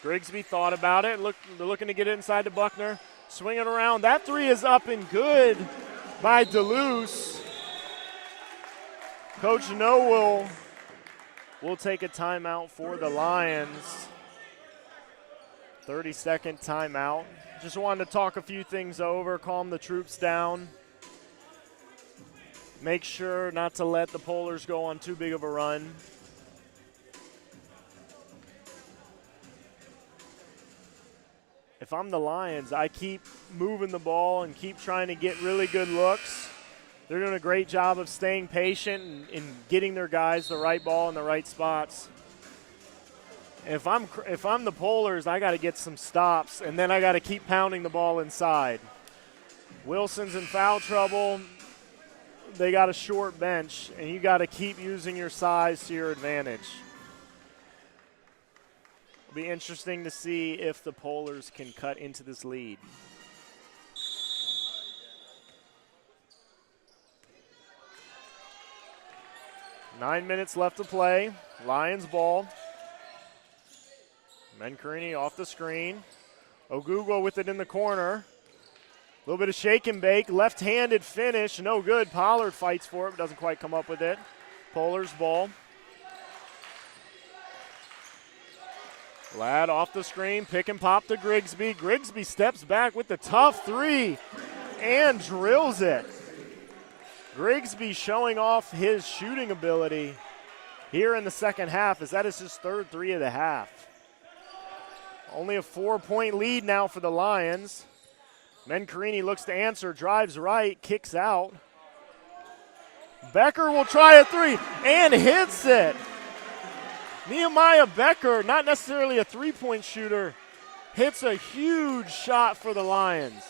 Grigsby thought about it. They're looking to get it inside to Buckner. Swing it around. That three is up and good by DeLuce. Coach No will take a timeout for the Lions. 30-second timeout. Just wanted to talk a few things over, calm the troops down. Make sure not to let the Polars go on too big of a run. If I'm the Lions, I keep moving the ball and keep trying to get really good looks. They're doing a great job of staying patient and getting their guys the right ball in the right spots. If I'm the Polars, I got to get some stops, and then I got to keep pounding the ball inside. Wilson's in foul trouble. They got a short bench, and you got to keep using your size to your advantage. Be interesting to see if the Polars can cut into this lead. Nine minutes left to play. Lions ball. Mencarini off the screen. Ogugwa with it in the corner. A little bit of shake and bake. Left-handed finish. No good. Pollard fights for it, but doesn't quite come up with it. Polars ball. Ladd off the screen. Pick and pop to Grigsby. Grigsby steps back with the tough three and drills it. Grigsby showing off his shooting ability here in the second half, as that is his third three of the half. Only a 4-point lead now for the Lions. Mencarini looks to answer, drives right, kicks out. Becker will try a three and hits it. Nehemiah Becker, not necessarily a three-point shooter, hits a huge shot for the Lions.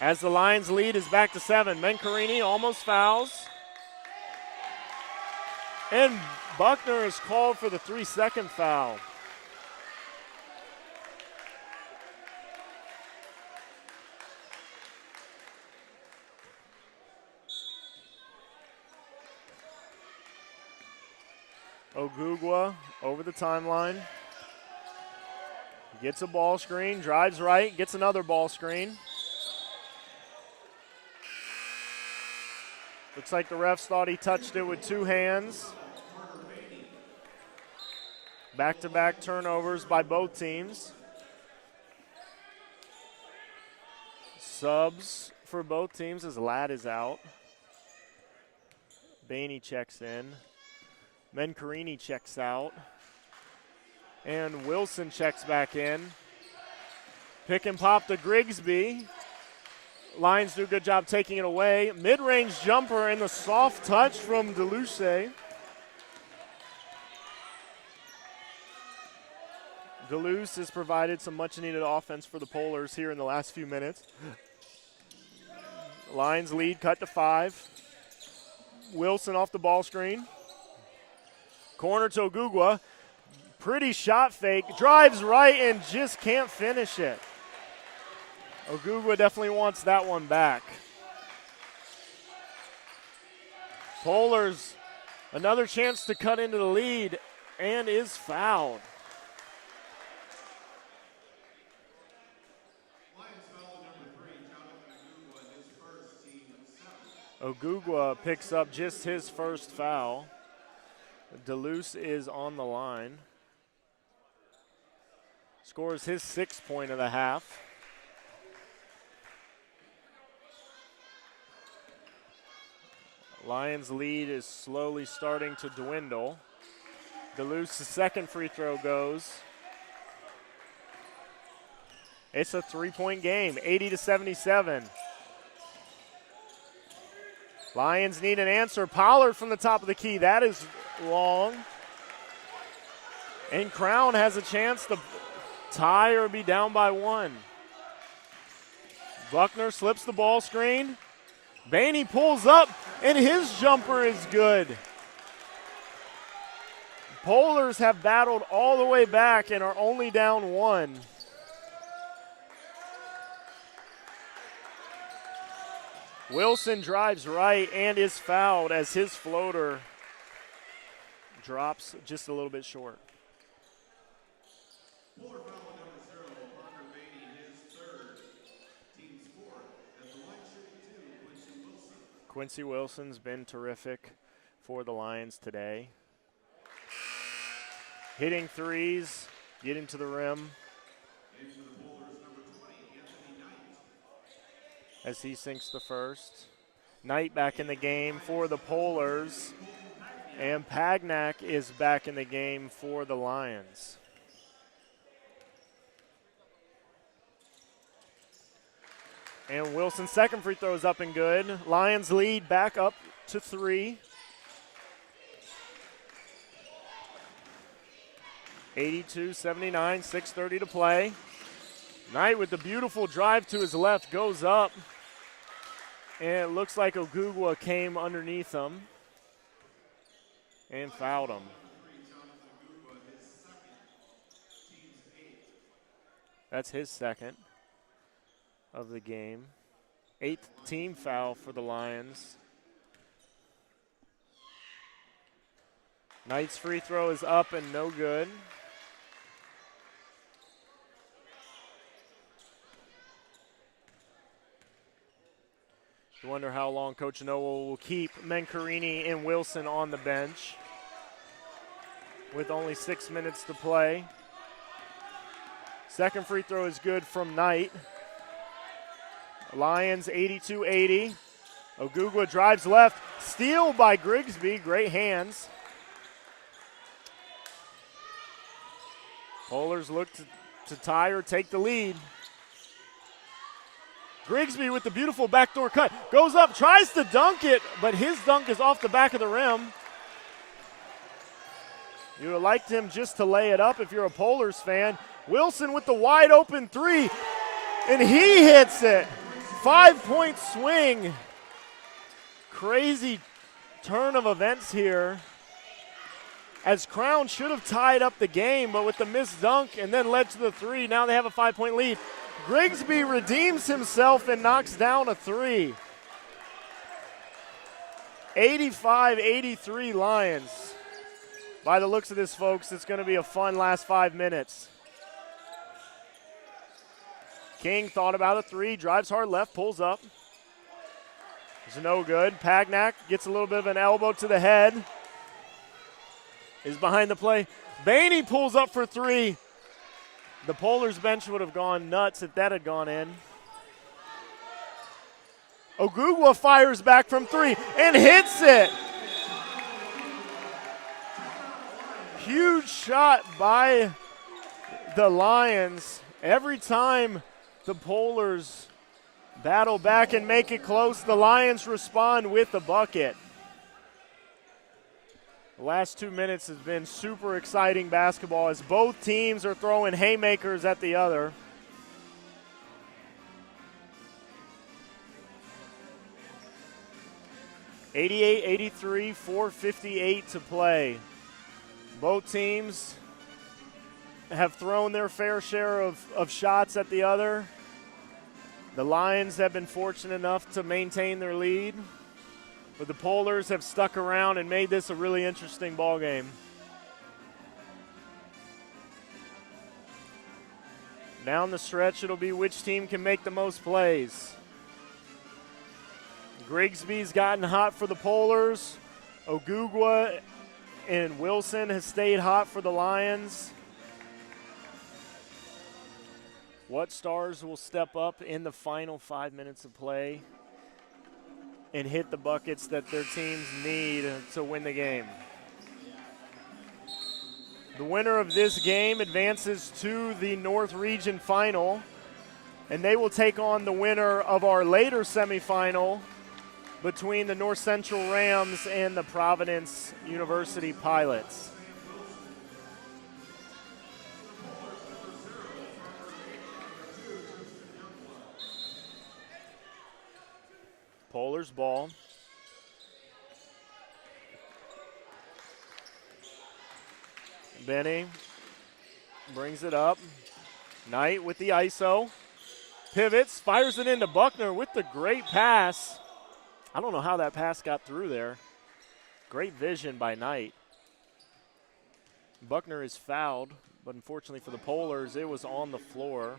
As the Lions lead is back to 7. Mencarini almost fouls. And Buckner is called for the 3-second foul. Ogugwa over the timeline. Gets a ball screen, drives right, gets another ball screen. Looks like the refs thought he touched it with two hands. Back-to-back turnovers by both teams. Subs for both teams as Ladd is out. Bainey checks in. Mencarini checks out. And Wilson checks back in. Pick and pop to Grigsby. Lions do a good job taking it away. Mid-range jumper and the soft touch from DeLuce. DeLuce has provided some much-needed offense for the Polars here in the last few minutes. Lions lead, cut to 5. Wilson off the ball screen. Corner to Ogugwa. Pretty shot fake. Drives right and just can't finish it. Ogugwa definitely wants that one back. Polars, another chance to cut into the lead and is fouled. Ogugwa picks up just his first foul. DeLuce is on the line. Scores his 6th point of the half. Lions lead is slowly starting to dwindle. DeLuce's second free throw goes. It's a 3-point game, 80-77. Lions need an answer. Pollard from the top of the key. That is long. And Crown has a chance to tie or be down by 1. Buckner slips the ball screen. Bainey pulls up, and his jumper is good. Polars have battled all the way back and are only down 1. Wilson drives right and is fouled as his floater drops just a little bit short. Quincy Wilson's been terrific for the Lions today. Hitting threes, getting to the rim. As he sinks the first. Knight back in the game for the Polars. And Pagnak is back in the game for the Lions. And Wilson's second free throw is up and good. Lions lead back up to 3. 82-79, 6:30 to play. Knight with the beautiful drive to his left goes up. And it looks like Ogugwa came underneath him. and fouled him. That's his second of the game. 8th team foul for the Lions. Knight's free throw is up and no good. You wonder how long Coach Noah will keep Mencarini and Wilson on the bench with only 6 minutes to play. Second free throw is good from Knight. Lions 82-80. Ogugwa drives left. Steal by Grigsby. Great hands. Polars look to tie or take the lead. Grigsby with the beautiful backdoor cut. Goes up, tries to dunk it, but his dunk is off the back of the rim. You would have liked him just to lay it up if you're a Polars fan. Wilson with the wide open three, and he hits it. 5-point swing. Crazy turn of events here, as Crown should have tied up the game, but with the missed dunk and then led to the three, now they have a 5-point lead. Grigsby redeems himself and knocks down a three. 85-83 Lions. By the looks of this, folks, it's going to be a fun last 5 minutes. King thought about a three, drives hard left, pulls up. It's no good. Pagnak gets a little bit of an elbow to the head. Is behind the play. Bainey pulls up for three. The Polars bench would have gone nuts if that had gone in. Ogugwa fires back from three and hits it. Huge shot by the Lions. Every time the Polars battle back and make it close, the Lions respond with the bucket. The last 2 minutes has been super exciting basketball as both teams are throwing haymakers at the other. (88-83), 4:58 to play. Both teams have thrown their fair share of shots at the other. The Lions have been fortunate enough to maintain their lead, but the Polars have stuck around and made this a really interesting ball game. Down the stretch, it'll be which team can make the most plays. Grigsby's gotten hot for the Polars. Ogugwa and Wilson has stayed hot for the Lions. What stars will step up in the final 5 minutes of play and hit the buckets that their teams need to win the game? The winner of this game advances to the North Region Final, and they will take on the winner of our later semifinal between the North Central Rams and the Providence University Pilots. Polars ball. Benny brings it up. Knight with the ISO. Pivots, fires it into Buckner with the great pass. I don't know how that pass got through there. Great vision by Knight. Buckner is fouled, but unfortunately for the Polars, it was on the floor.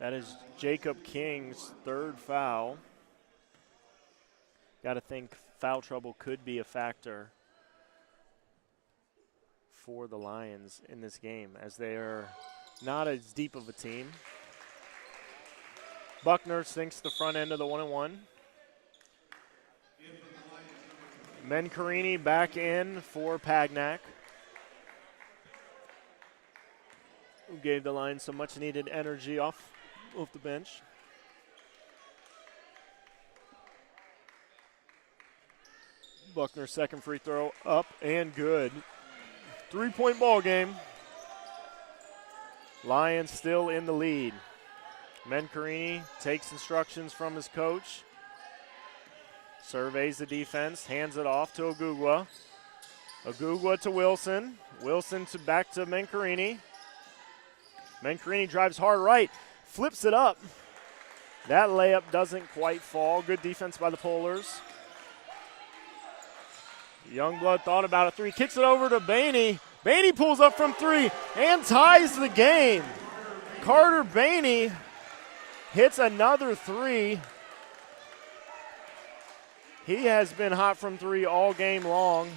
That is Jacob King's third foul. Got to think foul trouble could be a factor for the Lions in this game, as they are not as deep of a team. Buckner sinks the front end of the 1-and-1. Mencarini back in for Pagnak, who gave the Lions some much needed energy off the bench. Buckner's second free throw up and good. 3-point ball game. Lions still in the lead. Mencarini takes instructions from his coach. Surveys the defense, hands it off to Ogugwa. Ogugwa to Wilson. Wilson back to Mencarini. Mencarini drives hard right, flips it up. That layup doesn't quite fall. Good defense by the Polars. Youngblood thought about a three, kicks it over to Bainey. Bainey pulls up from three and ties the game. Carter Bainey hits another three. He has been hot from three all game long.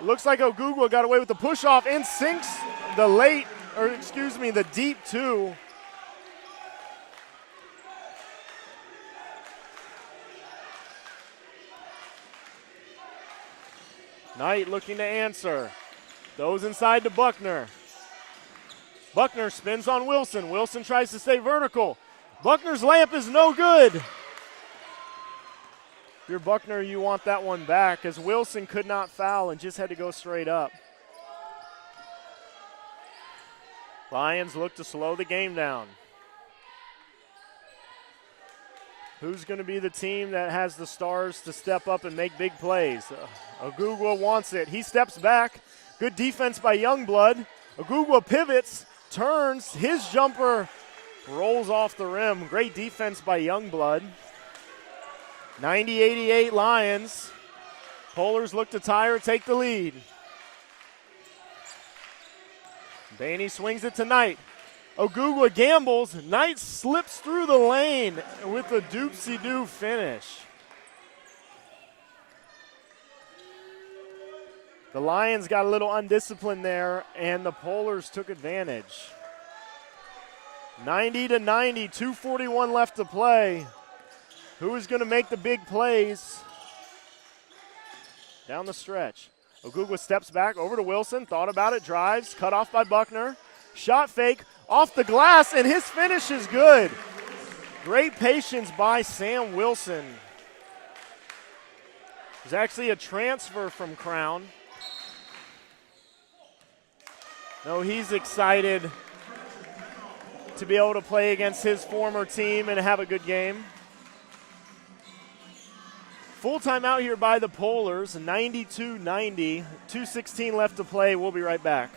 Looks like Ogugwa got away with the push-off and sinks the deep two. Knight looking to answer. Throws inside to Buckner. Buckner spins on Wilson. Wilson tries to stay vertical. Buckner's layup is no good. If you're Buckner, you want that one back, as Wilson could not foul and just had to go straight up. Lions look to slow the game down. Who's going to be the team that has the stars to step up and make big plays? Ogugwa wants it. He steps back. Good defense by Youngblood. Ogugwa pivots, turns. His jumper rolls off the rim. Great defense by Youngblood. 90-88 Lions. Polars look to tie or take the lead. Bainey swings it to Knight. Ogugwa gambles. Knight slips through the lane with a doopsie-doo finish. The Lions got a little undisciplined there, and the Polars took advantage. 90-90, 2:41 left to play. Who is going to make the big plays down the stretch? Ogugwa steps back over to Wilson, thought about it, drives, cut off by Buckner. Shot fake, off the glass, and his finish is good. Great patience by Sam Wilson. There's actually a transfer from Crown. No, he's excited to be able to play against his former team and have a good game. Full timeout here by the Polars, 92-90, 2:16 left to play. We'll be right back.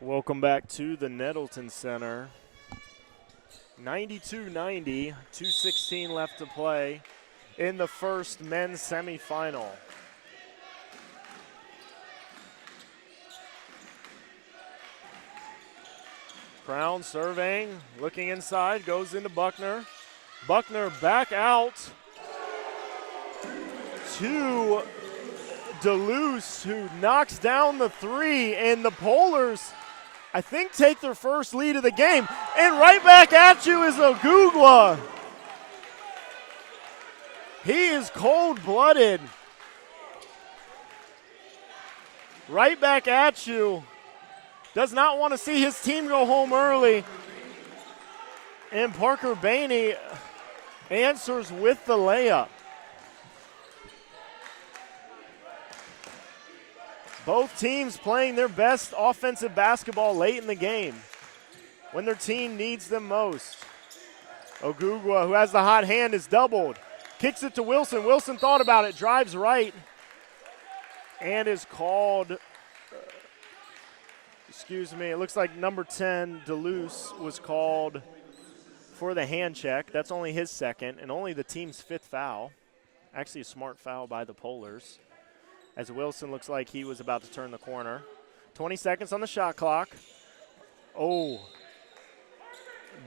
Welcome back to the Nettleton Center. 92-90, 2:16 left to play in the first men's semifinal. Crown surveying, looking inside, goes into Buckner. Buckner back out to DeLuce, who knocks down the three, and the Polars, I think, take their first lead of the game. And right back at you is Ogugwa. He is cold-blooded. Right back at you. Does not want to see his team go home early. And Parker Bainey answers with the layup. Both teams playing their best offensive basketball late in the game when their team needs them most. Ogugwa, who has the hot hand, is doubled. Kicks it to Wilson. Wilson thought about it, drives right, and is called, it looks like number 10, DeLuce, was called for the hand check. That's only his second and only the team's 5th foul. Actually a smart foul by the Polars, as Wilson looks like he was about to turn the corner. 20 seconds on the shot clock. Oh,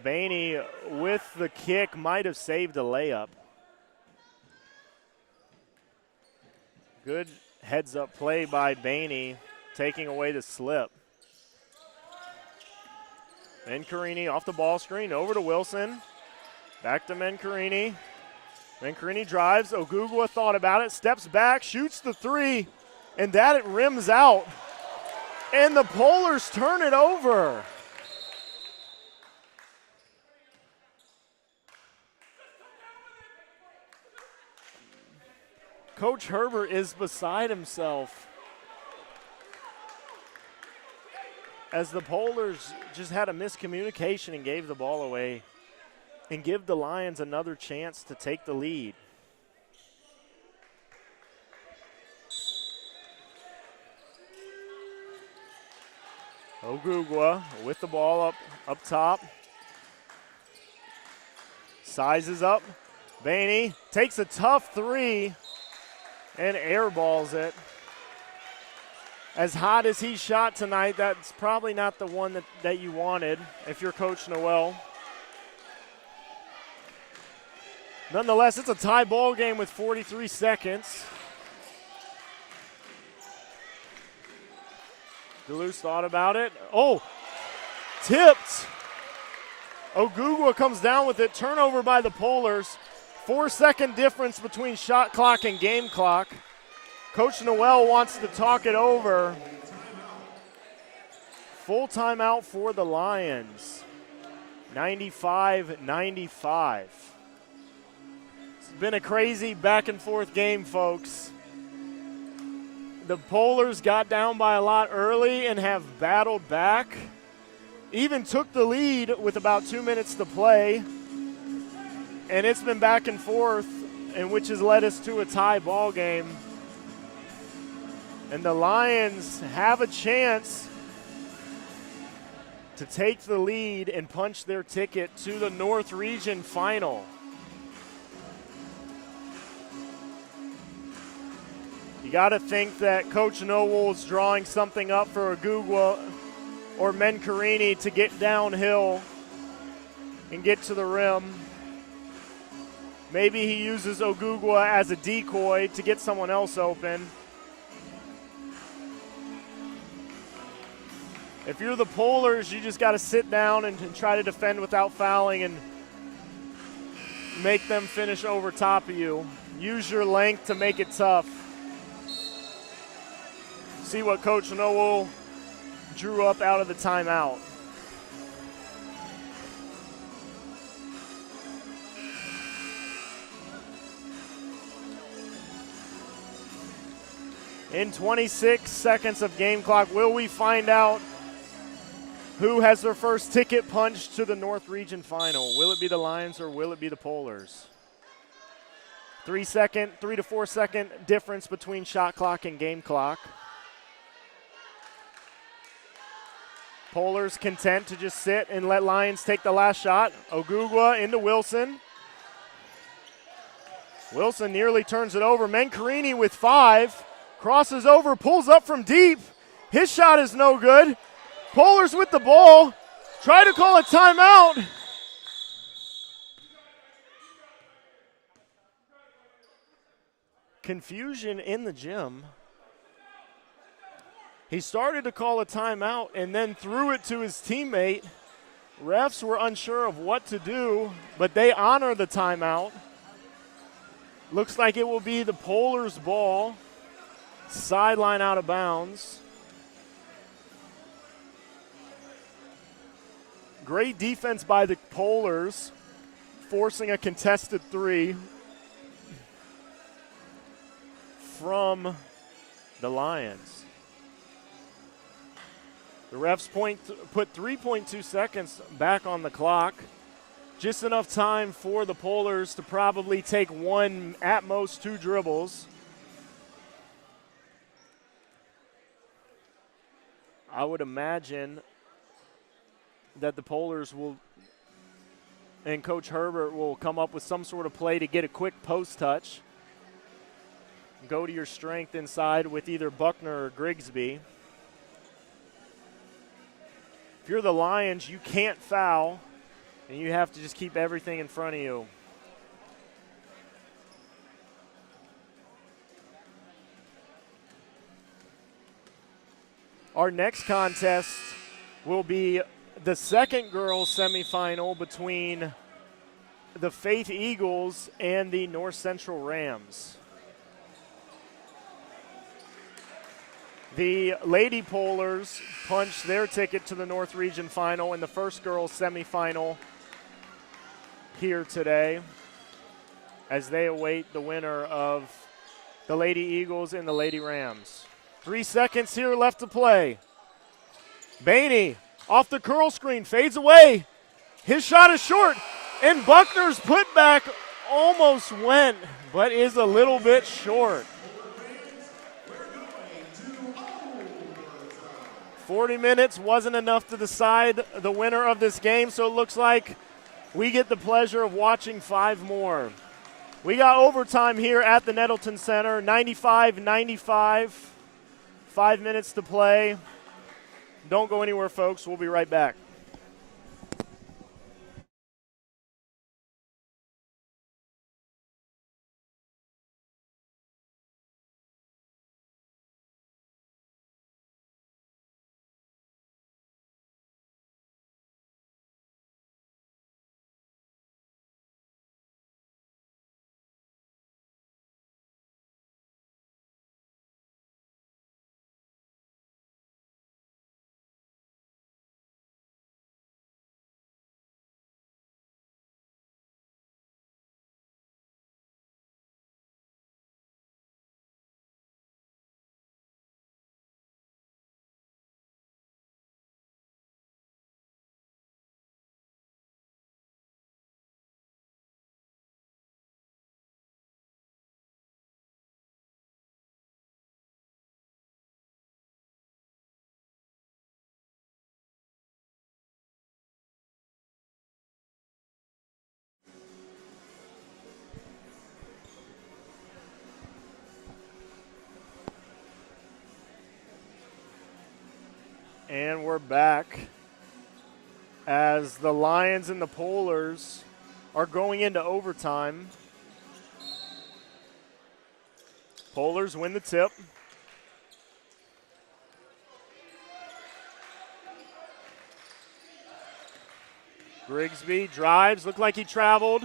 Bainey with the kick might have saved a layup. Good heads-up play by Bainey, taking away the slip. Mencarini off the ball screen, over to Wilson. Back to Mencarini. Mencarini drives. Ogugwa thought about it, steps back, shoots the three, and that it rims out. And the Polars turn it over. Coach Herbert is beside himself, as the Polars just had a miscommunication and gave the ball away and give the Lions another chance to take the lead. Ogugwa with the ball up top. Sizes up. Bainey takes a tough three and airballs it. As hot as he shot tonight, that's probably not the one that you wanted if you're Coach Noel. Nonetheless, it's a tie ball game with 43 seconds. DeLuce thought about it. Oh, tipped. Ogugwa comes down with it. Turnover by the Polars. 4-second difference between shot clock and game clock. Coach Noel wants to talk it over. Full timeout for the Lions. 95-95. It's been a crazy back and forth game, folks. The Polars got down by a lot early and have battled back. Even took the lead with about 2 minutes to play. And it's been back and forth, and which has led us to a tie ball game. And the Lions have a chance to take the lead and punch their ticket to the North Region Final. You got to think that Coach Noel is drawing something up for Ogugwa or Mencarini to get downhill and get to the rim. Maybe he uses Ogugwa as a decoy to get someone else open. If you're the Polars, you just got to sit down and try to defend without fouling and make them finish over top of you. Use your length to make it tough. See what Coach Noel drew up out of the timeout. In 26 seconds of game clock, will we find out who has their first ticket punched to the North Region Final? Will it be the Lions or will it be the Polars? 3 to 4 second difference between shot clock and game clock. Polars content to just sit and let Lions take the last shot. Ogugwa into Wilson. Wilson nearly turns it over. Mencarini with 5. Crosses over, pulls up from deep. His shot is no good. Polars with the ball. Try to call a timeout. Confusion in the gym. He started to call a timeout and then threw it to his teammate. Refs were unsure of what to do, but they honor the timeout. Looks like it will be the Polars' ball. Sideline out of bounds. Great defense by the Polars, forcing a contested three from the Lions. The refs put 3.2 seconds back on the clock. Just enough time for the Polars to probably take one, at most two dribbles. I would imagine that the Polars will, and Coach Herbert will come up with some sort of play to get a quick post touch. Go to your strength inside with either Buckner or Grigsby. If you're the Lions, you can't foul, and you have to just keep everything in front of you. Our next contest will be the second girls semifinal between the Faith Eagles and the North Central Rams. The Lady Polars punched their ticket to the North Region Final in the first girls semifinal here today as they await the winner of the Lady Eagles and the Lady Rams. 3 seconds here left to play. Bainey off the curl screen, fades away. His shot is short, and Buckner's putback almost went, but is a little bit short. 40 minutes wasn't enough to decide the winner of this game, so it looks like we get the pleasure of watching 5 more. We got overtime here at the Nettleton Center, 95-95, 5 minutes to play. Don't go anywhere, folks. We'll be right back. And we're back as the Lions and the Polars are going into overtime. Polars win the tip. Grigsby drives, looked like he traveled.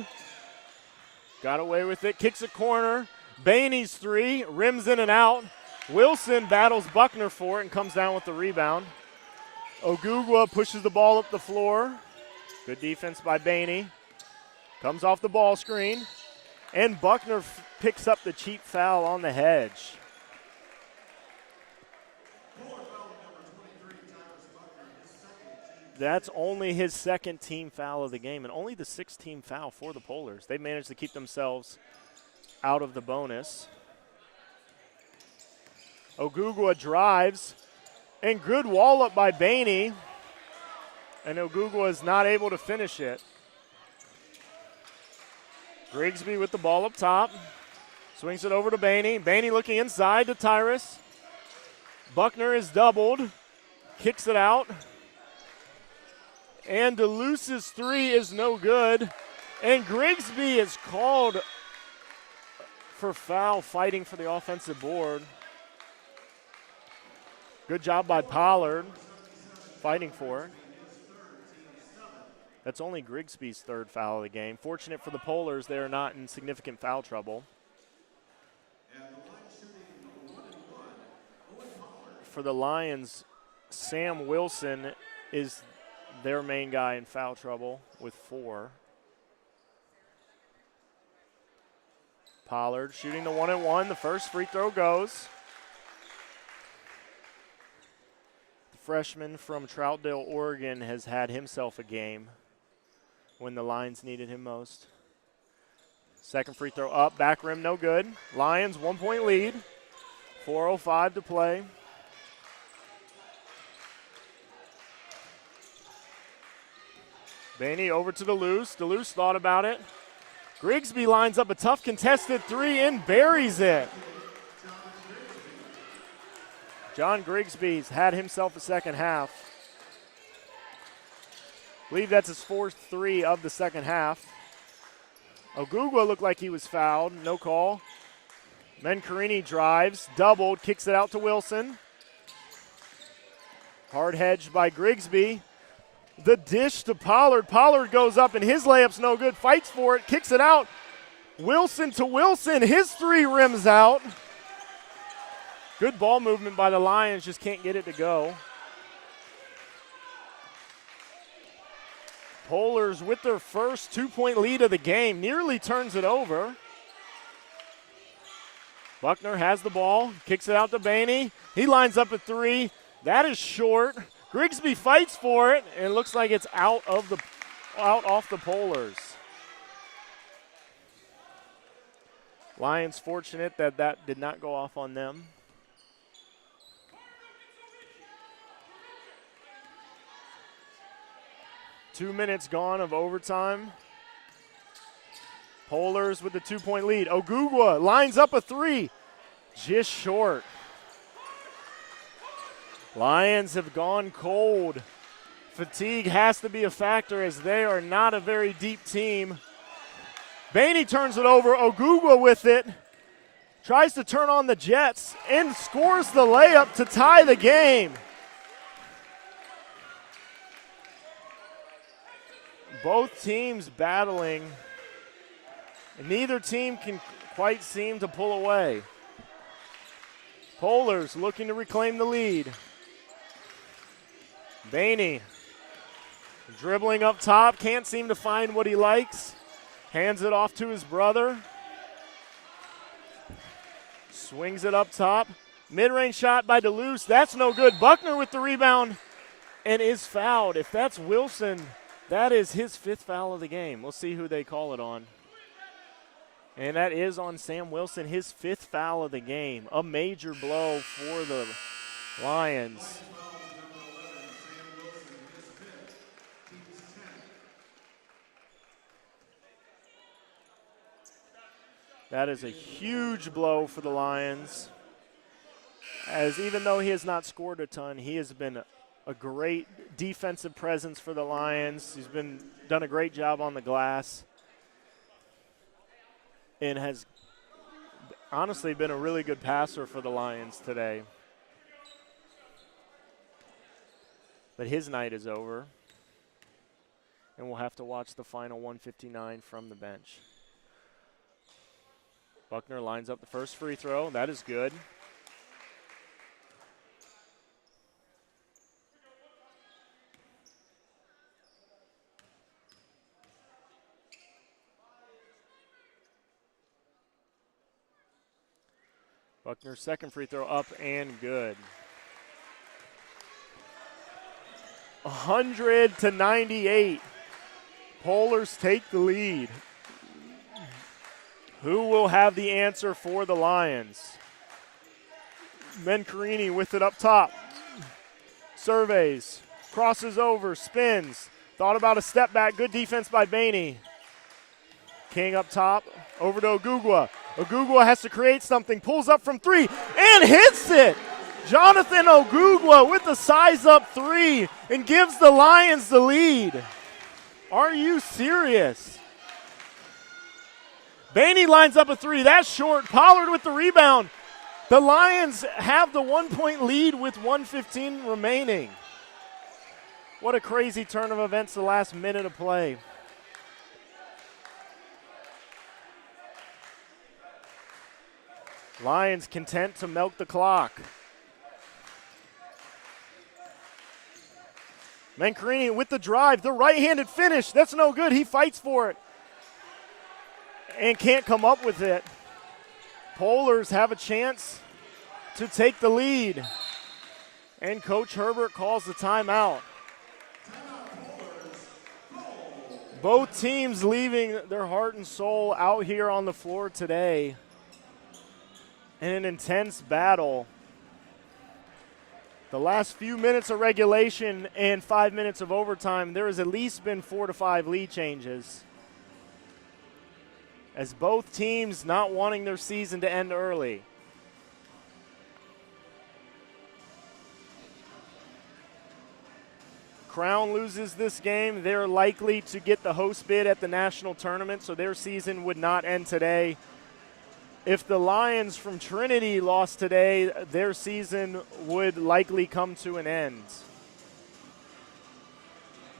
Got away with it, kicks a corner. Bainey's three, rims in and out. Wilson battles Buckner for it and comes down with the rebound. Ogugwa pushes the ball up the floor. Good defense by Bainey. Comes off the ball screen. And Buckner picks up the cheap foul on the hedge. That's only his second team foul of the game and only the 6th team foul for the Polars. They managed to keep themselves out of the bonus. Ogugwa drives. And good wall up by Bainey. And Ogugwa is not able to finish it. Grigsby with the ball up top. Swings it over to Bainey. Bainey looking inside to Tyrus. Buckner is doubled. Kicks it out. And DeLuce's three is no good. And Grigsby is called for foul, fighting for the offensive board. Good job by Pollard, fighting for it. That's only Grigsby's 3rd foul of the game. Fortunate for the Polars, they are not in significant foul trouble. For the Lions, Sam Wilson is their main guy in foul trouble with 4. Pollard shooting the 1-and-1. The first free throw goes. The freshman from Troutdale, Oregon has had himself a game when the Lions needed him most. Second free throw up, back rim, no good. Lions 1-point lead, 4:05 to play. Bainey over to DeLuce. DeLuce thought about it. Grigsby lines up a tough contested three and buries it. John Grigsby's had himself a second half. I believe that's his fourth three of the second half. Ogugwa looked like he was fouled. No call. Mencarini drives, doubled, kicks it out to Wilson. Hard hedged by Grigsby. The dish to Pollard. Pollard goes up and his layup's no good. Fights for it, kicks it out. Wilson to Wilson. His three rims out. Good ball movement by the Lions, just can't get it to go. Polars with their first 2-point lead of the game, nearly turns it over. Buckner has the ball, kicks it out to Bainey. He lines up a three. That is short. Grigsby fights for it, and it looks like it's out off the Polars. Lions fortunate that did not go off on them. Two minutes gone of overtime. Polars with the 2-point lead. Ogugwa lines up a three, just short. Lions have gone cold. Fatigue has to be a factor as they are not a very deep team. Bainey turns it over. Ogugwa with it. Tries to turn on the Jets and scores the layup to tie the game. Both teams battling. Neither team can quite seem to pull away. Polars looking to reclaim the lead. Bainey dribbling up top, can't seem to find what he likes. Hands it off to his brother. Swings it up top. Mid-range shot by DeLuce. That's no good. Buckner with the rebound and is fouled. If that's Wilson, that is his fifth foul of the game. We'll see who they call it on. And that is on Sam Wilson, his fifth foul of the game. A major blow for the Lions. That is a huge blow for the Lions. As even though he has not scored a ton, he has been a great defensive presence for the Lions. He's done a great job on the glass. And has honestly been a really good passer for the Lions today. But his night is over. And we'll have to watch the final 159 from the bench. Buckner lines up the first free throw. That is good. Buckner's second free throw up and good. 100-98. Polars take the lead. Who will have the answer for the Lions? Mencarini with it up top. Surveys, crosses over, spins. Thought about a step back. Good defense by Bainey. King up top, over to Ogugwa. Ogugwa has to create something, pulls up from three, and hits it! Jonathan Ogugwa with the size-up three and gives the Lions the lead. Are you serious? Bainey lines up a three. That's short. Pollard with the rebound. The Lions have the 1-point lead with 1:15 remaining. What a crazy turn of events the last minute of play. Lions content to milk the clock. Mencarini with the drive, the right-handed finish. That's no good. He fights for it and can't come up with it. Polars have a chance to take the lead. And Coach Herbert calls the timeout. Both teams leaving their heart and soul out here on the floor today in an intense battle. The last few minutes of regulation and 5 minutes of overtime, there has at least been 4 to 5 lead changes, as both teams not wanting their season to end early. Crown loses this game, they're likely to get the host bid at the national tournament, so their season would not end today. If the Lions from Trinity lost today, their season would likely come to an end.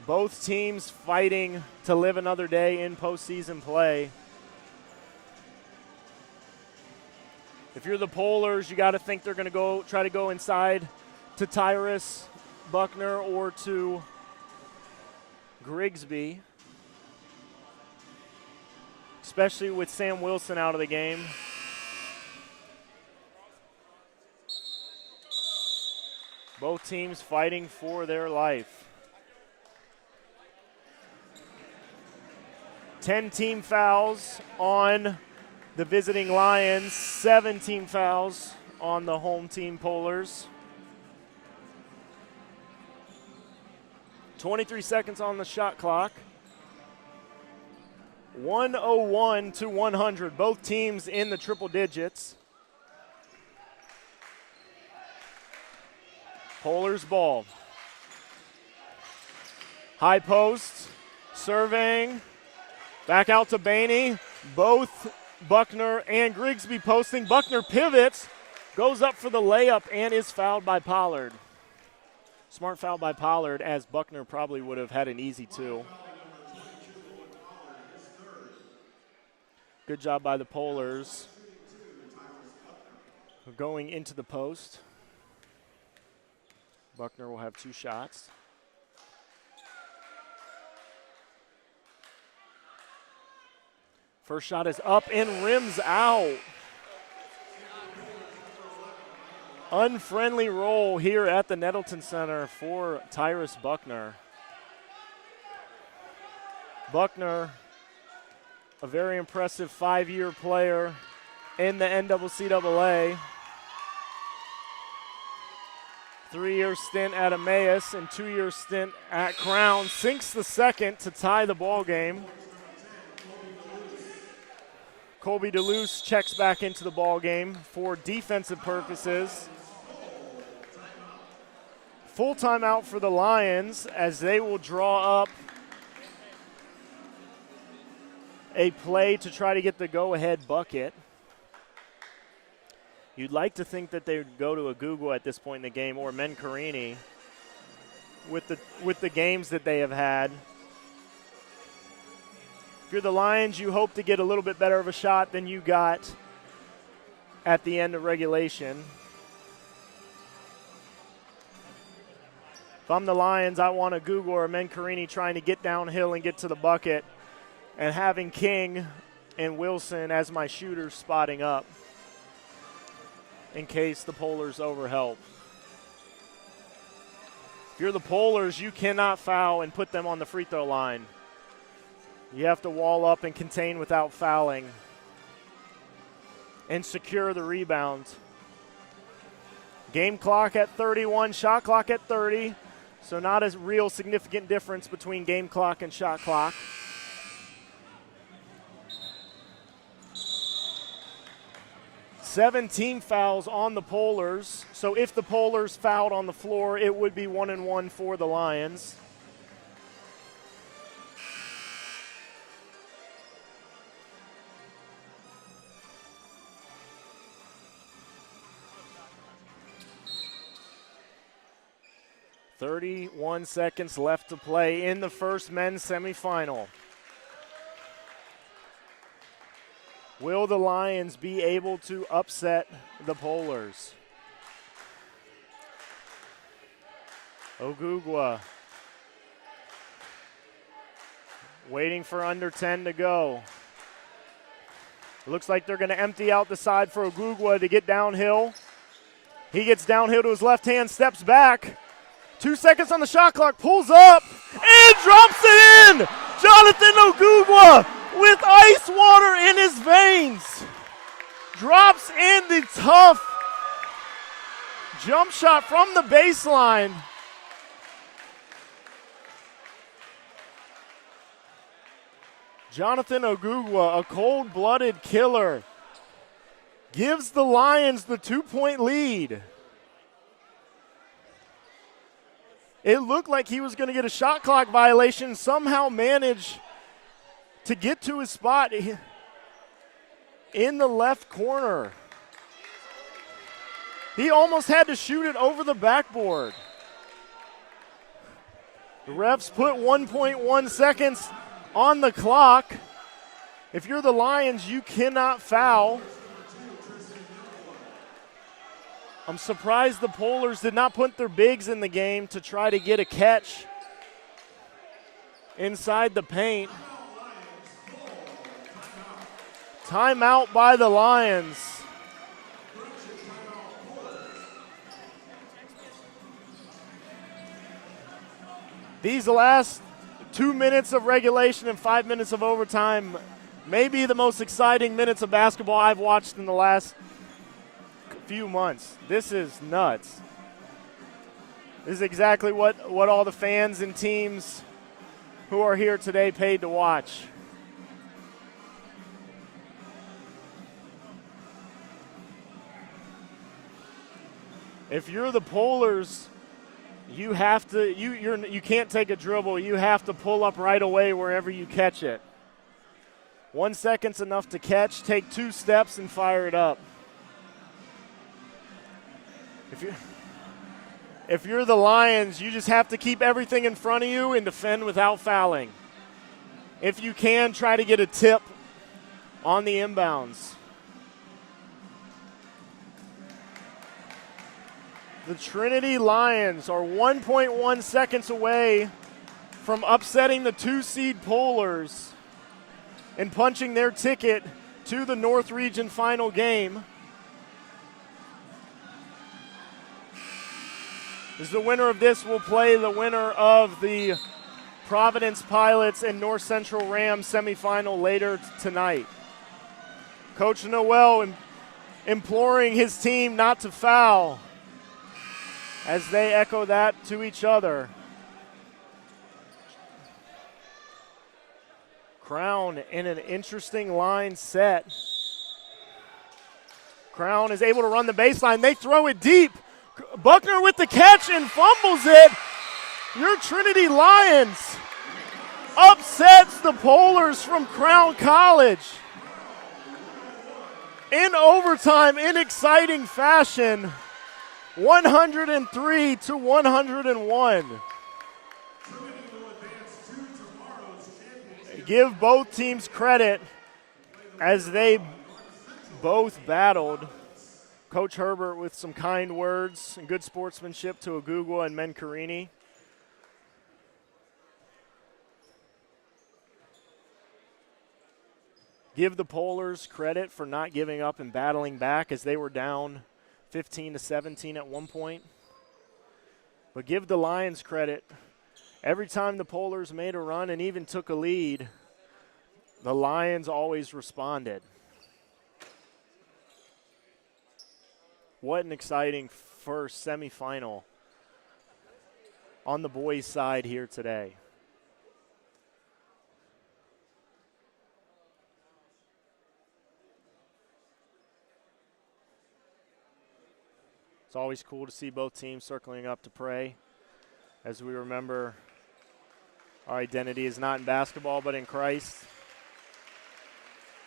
Both teams fighting to live another day in postseason play. If you're the Polars, you got to think they're going to try to go inside to Tyrus, Buckner, or to Grigsby, especially with Sam Wilson out of the game. Both teams fighting for their life. 10 team fouls on the visiting Lions, 17 fouls on the home team Polars. 23 seconds on the shot clock. 101 to 100. Both teams in the triple digits. Polars ball. High post. Surveying. Back out to Bainey. Both Buckner and Grigsby posting. Buckner pivots. Goes up for the layup and is fouled by Pollard. Smart foul by Pollard, as Buckner probably would have had an easy 2. Good job by the Polars. Going into the post. Buckner will have 2 shots. First shot is up and rims out. Unfriendly roll here at the Nettleton Center for Tyrus Buckner. Buckner, a very impressive 5-year player in the NCAA. 3-year stint at Emmaus and 2-year stint at Crown. Sinks the second to tie the ball game. Colby DeLuce checks back into the ball game for defensive purposes. Full timeout for the Lions as they will draw up a play to try to get the go-ahead bucket. You'd like to think that they would go to a Google at this point in the game, or Mencarini with the games that they have had. If you're the Lions, you hope to get a little bit better of a shot than you got at the end of regulation. If I'm the Lions, I want a Google or a Mencarini trying to get downhill and get to the bucket, and having King and Wilson as my shooters spotting up in case the Polars overhelp. If you're the Polars, you cannot foul and put them on the free throw line. You have to wall up and contain without fouling and secure the rebound. Game clock at 31, shot clock at 30. So not a real significant difference between game clock and shot clock. Seven team fouls on the Polars. So if the Polars fouled on the floor, it would be 1-1 for the Lions. .31 seconds left to play in the first men's semifinal. Will the Lions be able to upset the Polars? Ogugwa waiting for under 10 to go. It looks like they're going to empty out the side for Ogugwa to get downhill. He gets downhill to his left hand, steps back. 2 seconds on the shot clock, pulls up, and drops it in! Jonathan Ogugwa with ice water in his veins drops in the tough jump shot from the baseline. Jonathan Ogugwa, a cold-blooded killer, gives the Lions the 2-point lead. It looked like he was going to get a shot clock violation, somehow managed to get to his spot in the left corner. He almost had to shoot it over the backboard. The refs put 1.1 seconds on the clock. If you're the Lions, you cannot foul. I'm surprised the Polars did not put their bigs in the game to try to get a catch inside the paint. Timeout by the Lions. These last 2 minutes of regulation and 5 minutes of overtime may be the most exciting minutes of basketball I've watched in the last few months. This is nuts. This is exactly what all the fans and teams who are here today paid to watch. If you're the Polars, you have to you can't take a dribble. You have to pull up right away wherever you catch it. 1 second's enough to catch. Take 2 steps and fire it up. If you're the Lions, you just have to keep everything in front of you and defend without fouling. If you can, try to get a tip on the inbounds. The Trinity Lions are 1.1 seconds away from upsetting the 2-seed Polars and punching their ticket to the North Region final game. As the winner of this will play the winner of the Providence Pilots and North Central Rams semifinal later tonight. Coach Noel imploring his team not to foul as they echo that to each other. Crown in an interesting line set. Crown is able to run the baseline. They throw it deep. Buckner with the catch and fumbles it. Your Trinity Lions upsets the Polars from Crown College in overtime in exciting fashion. 103 to 101. Give both teams credit as they both battled. Coach Herbert with some kind words and good sportsmanship to Ogugwa and Mencarini. Give the Polars credit for not giving up and battling back as they were down 15 to 17 at one point. But give the Lions credit. Every time the Polars made a run and even took a lead, the Lions always responded. What an exciting first semifinal on the boys' side here today. It's always cool to see both teams circling up to pray as we remember our identity is not in basketball but in Christ.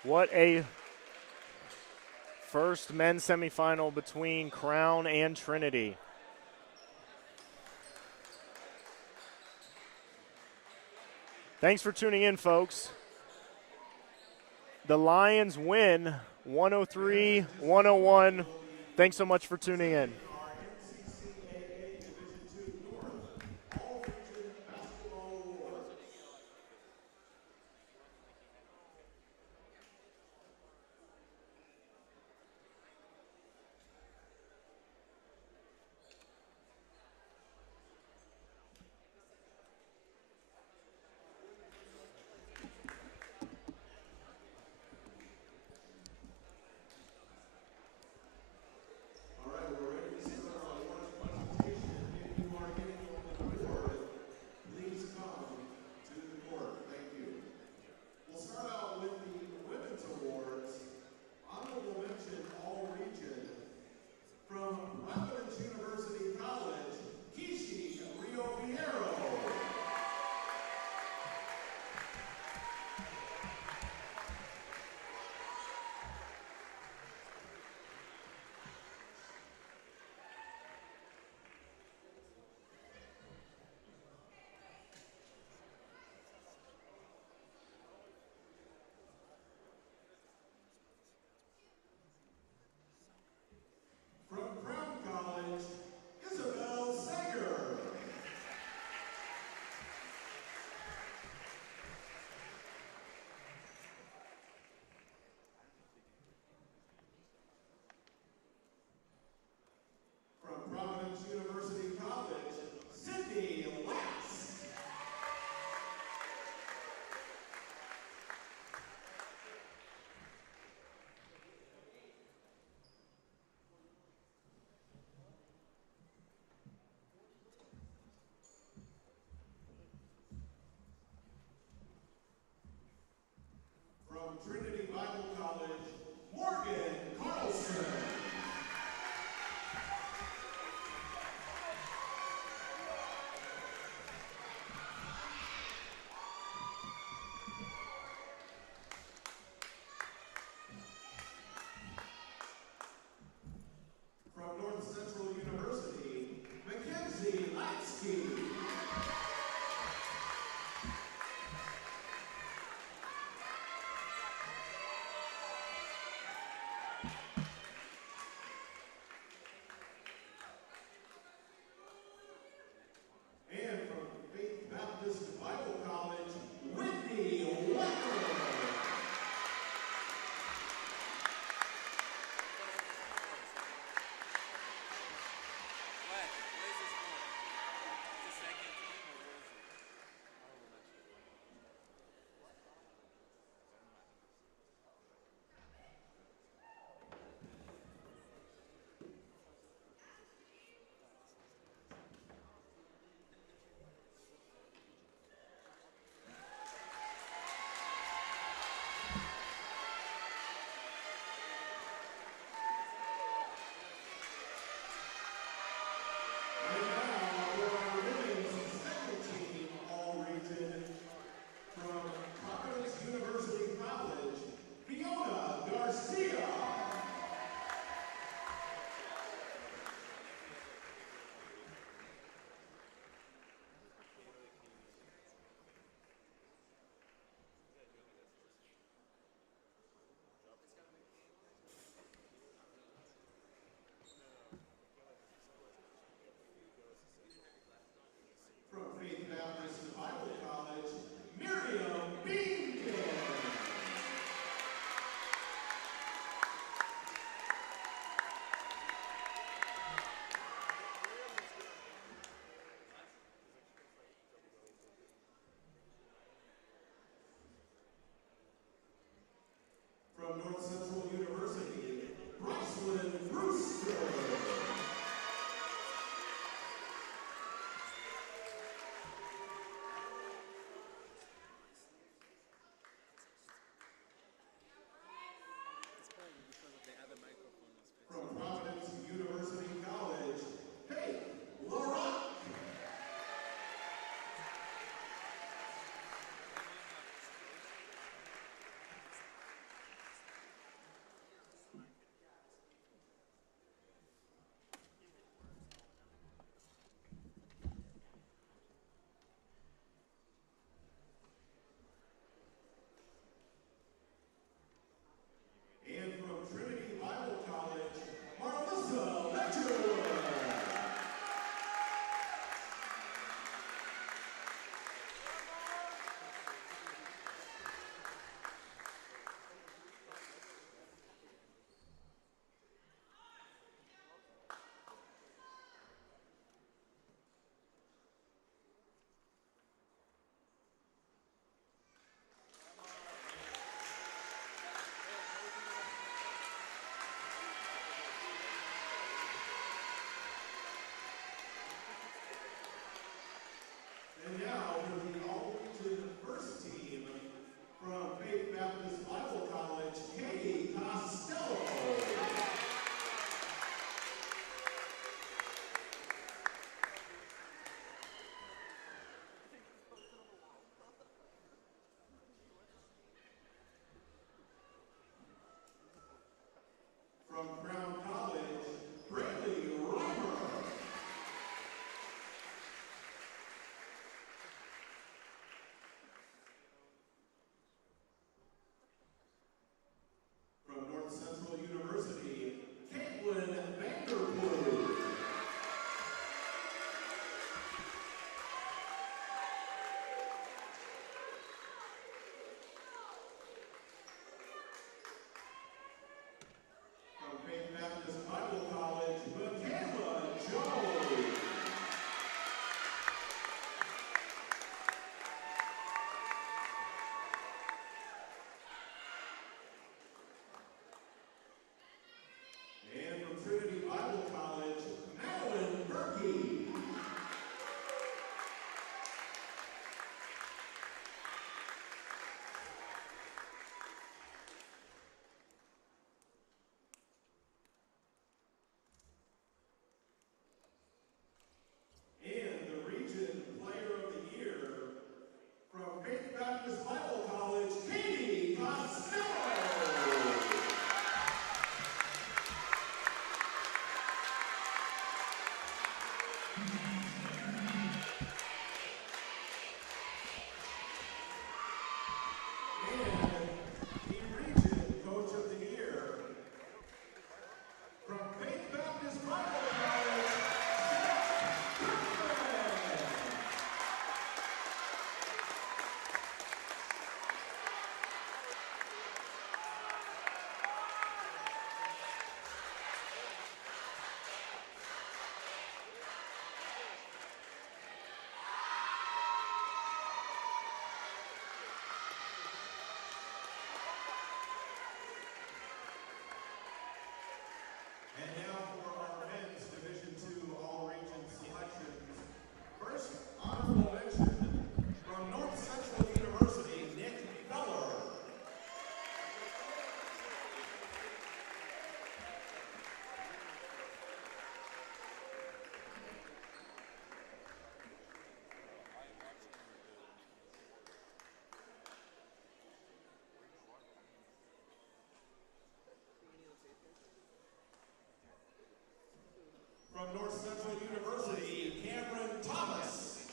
What a first men's semifinal between Crown and Trinity. Thanks for tuning in, folks. The Lions win 103-101. Thanks so much for tuning in. From North Central University, Cameron Thomas.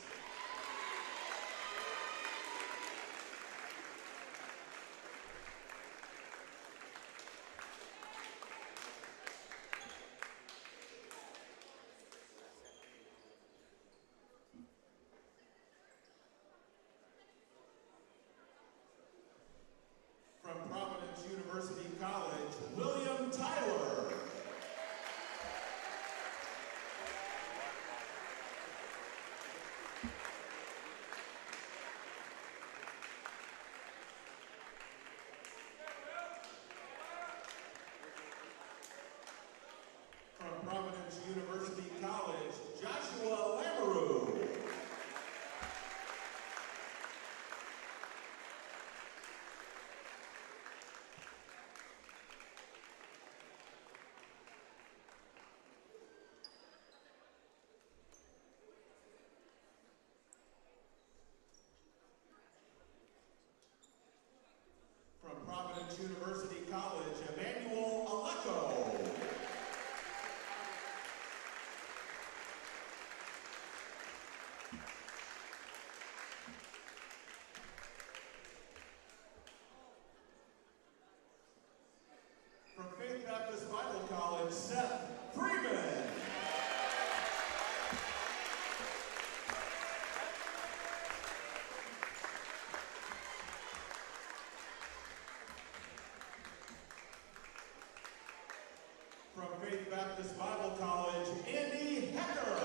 From Providence University College, William Tyler. From Providence University College, Joshua Lamoureux. From Providence University College, Emmanuel Aleko. From Faith Baptist Bible College, Seth Freeman. From Faith Baptist Bible College, Andy Hecker.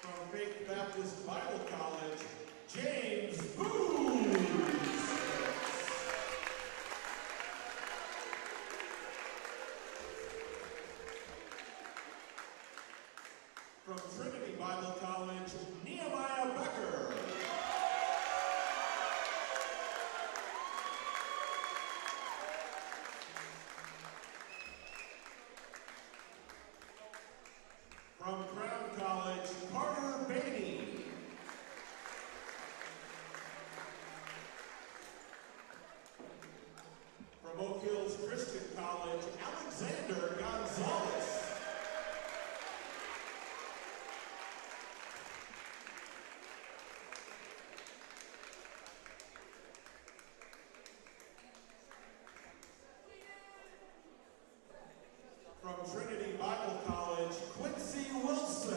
From Faith Baptist Bible College, James Booth. From Trinity Bible College, Nehemiah Becker. From Crown College, Carter Beatty. From Oak Hills Christian College, Alexander Gonzalez. From Trinity Bible College, Quincy Wilson.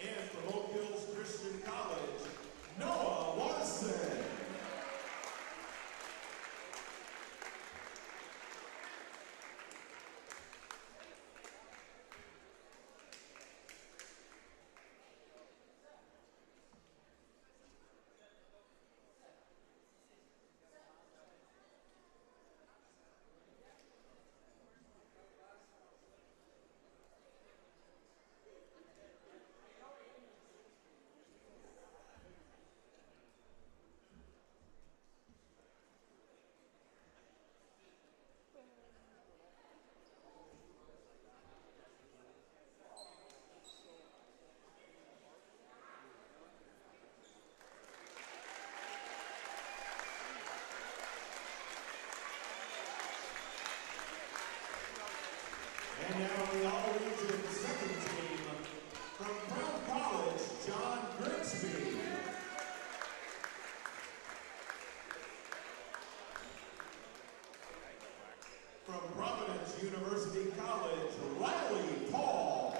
And from Oak Hills Christian College, Noah Watson. And now the All-Region second team, from Crown College, John Grigsby. From Providence University College, Riley Paul.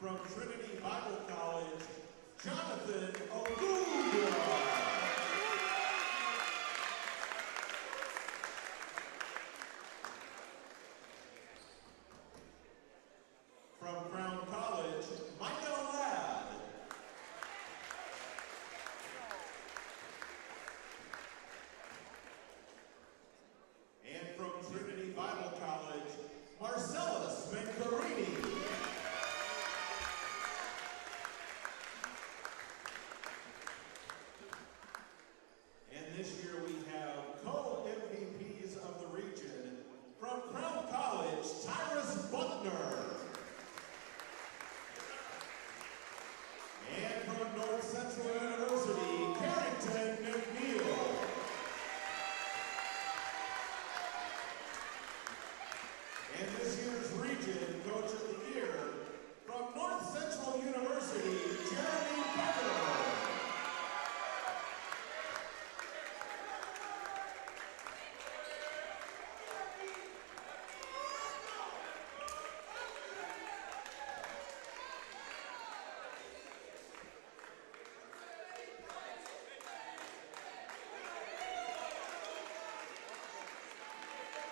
From Trinity Bible College, Jonathan Oguga. From Crown College, Michael Ladd. And from Trinity Bible College, Marcellus Venturini. And this year we have co-MVPs of the region. From Crown College, Tyrus Buckner. And from North Central University, Carrington McNeil. And this year's region Coach of the Year, from North Central University, Jeremy Becker.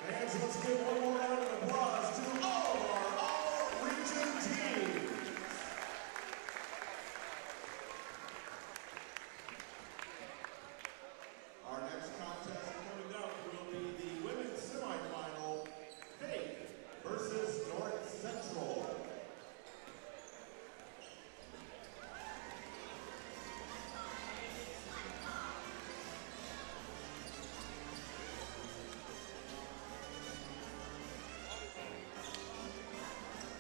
Fans, let's give one more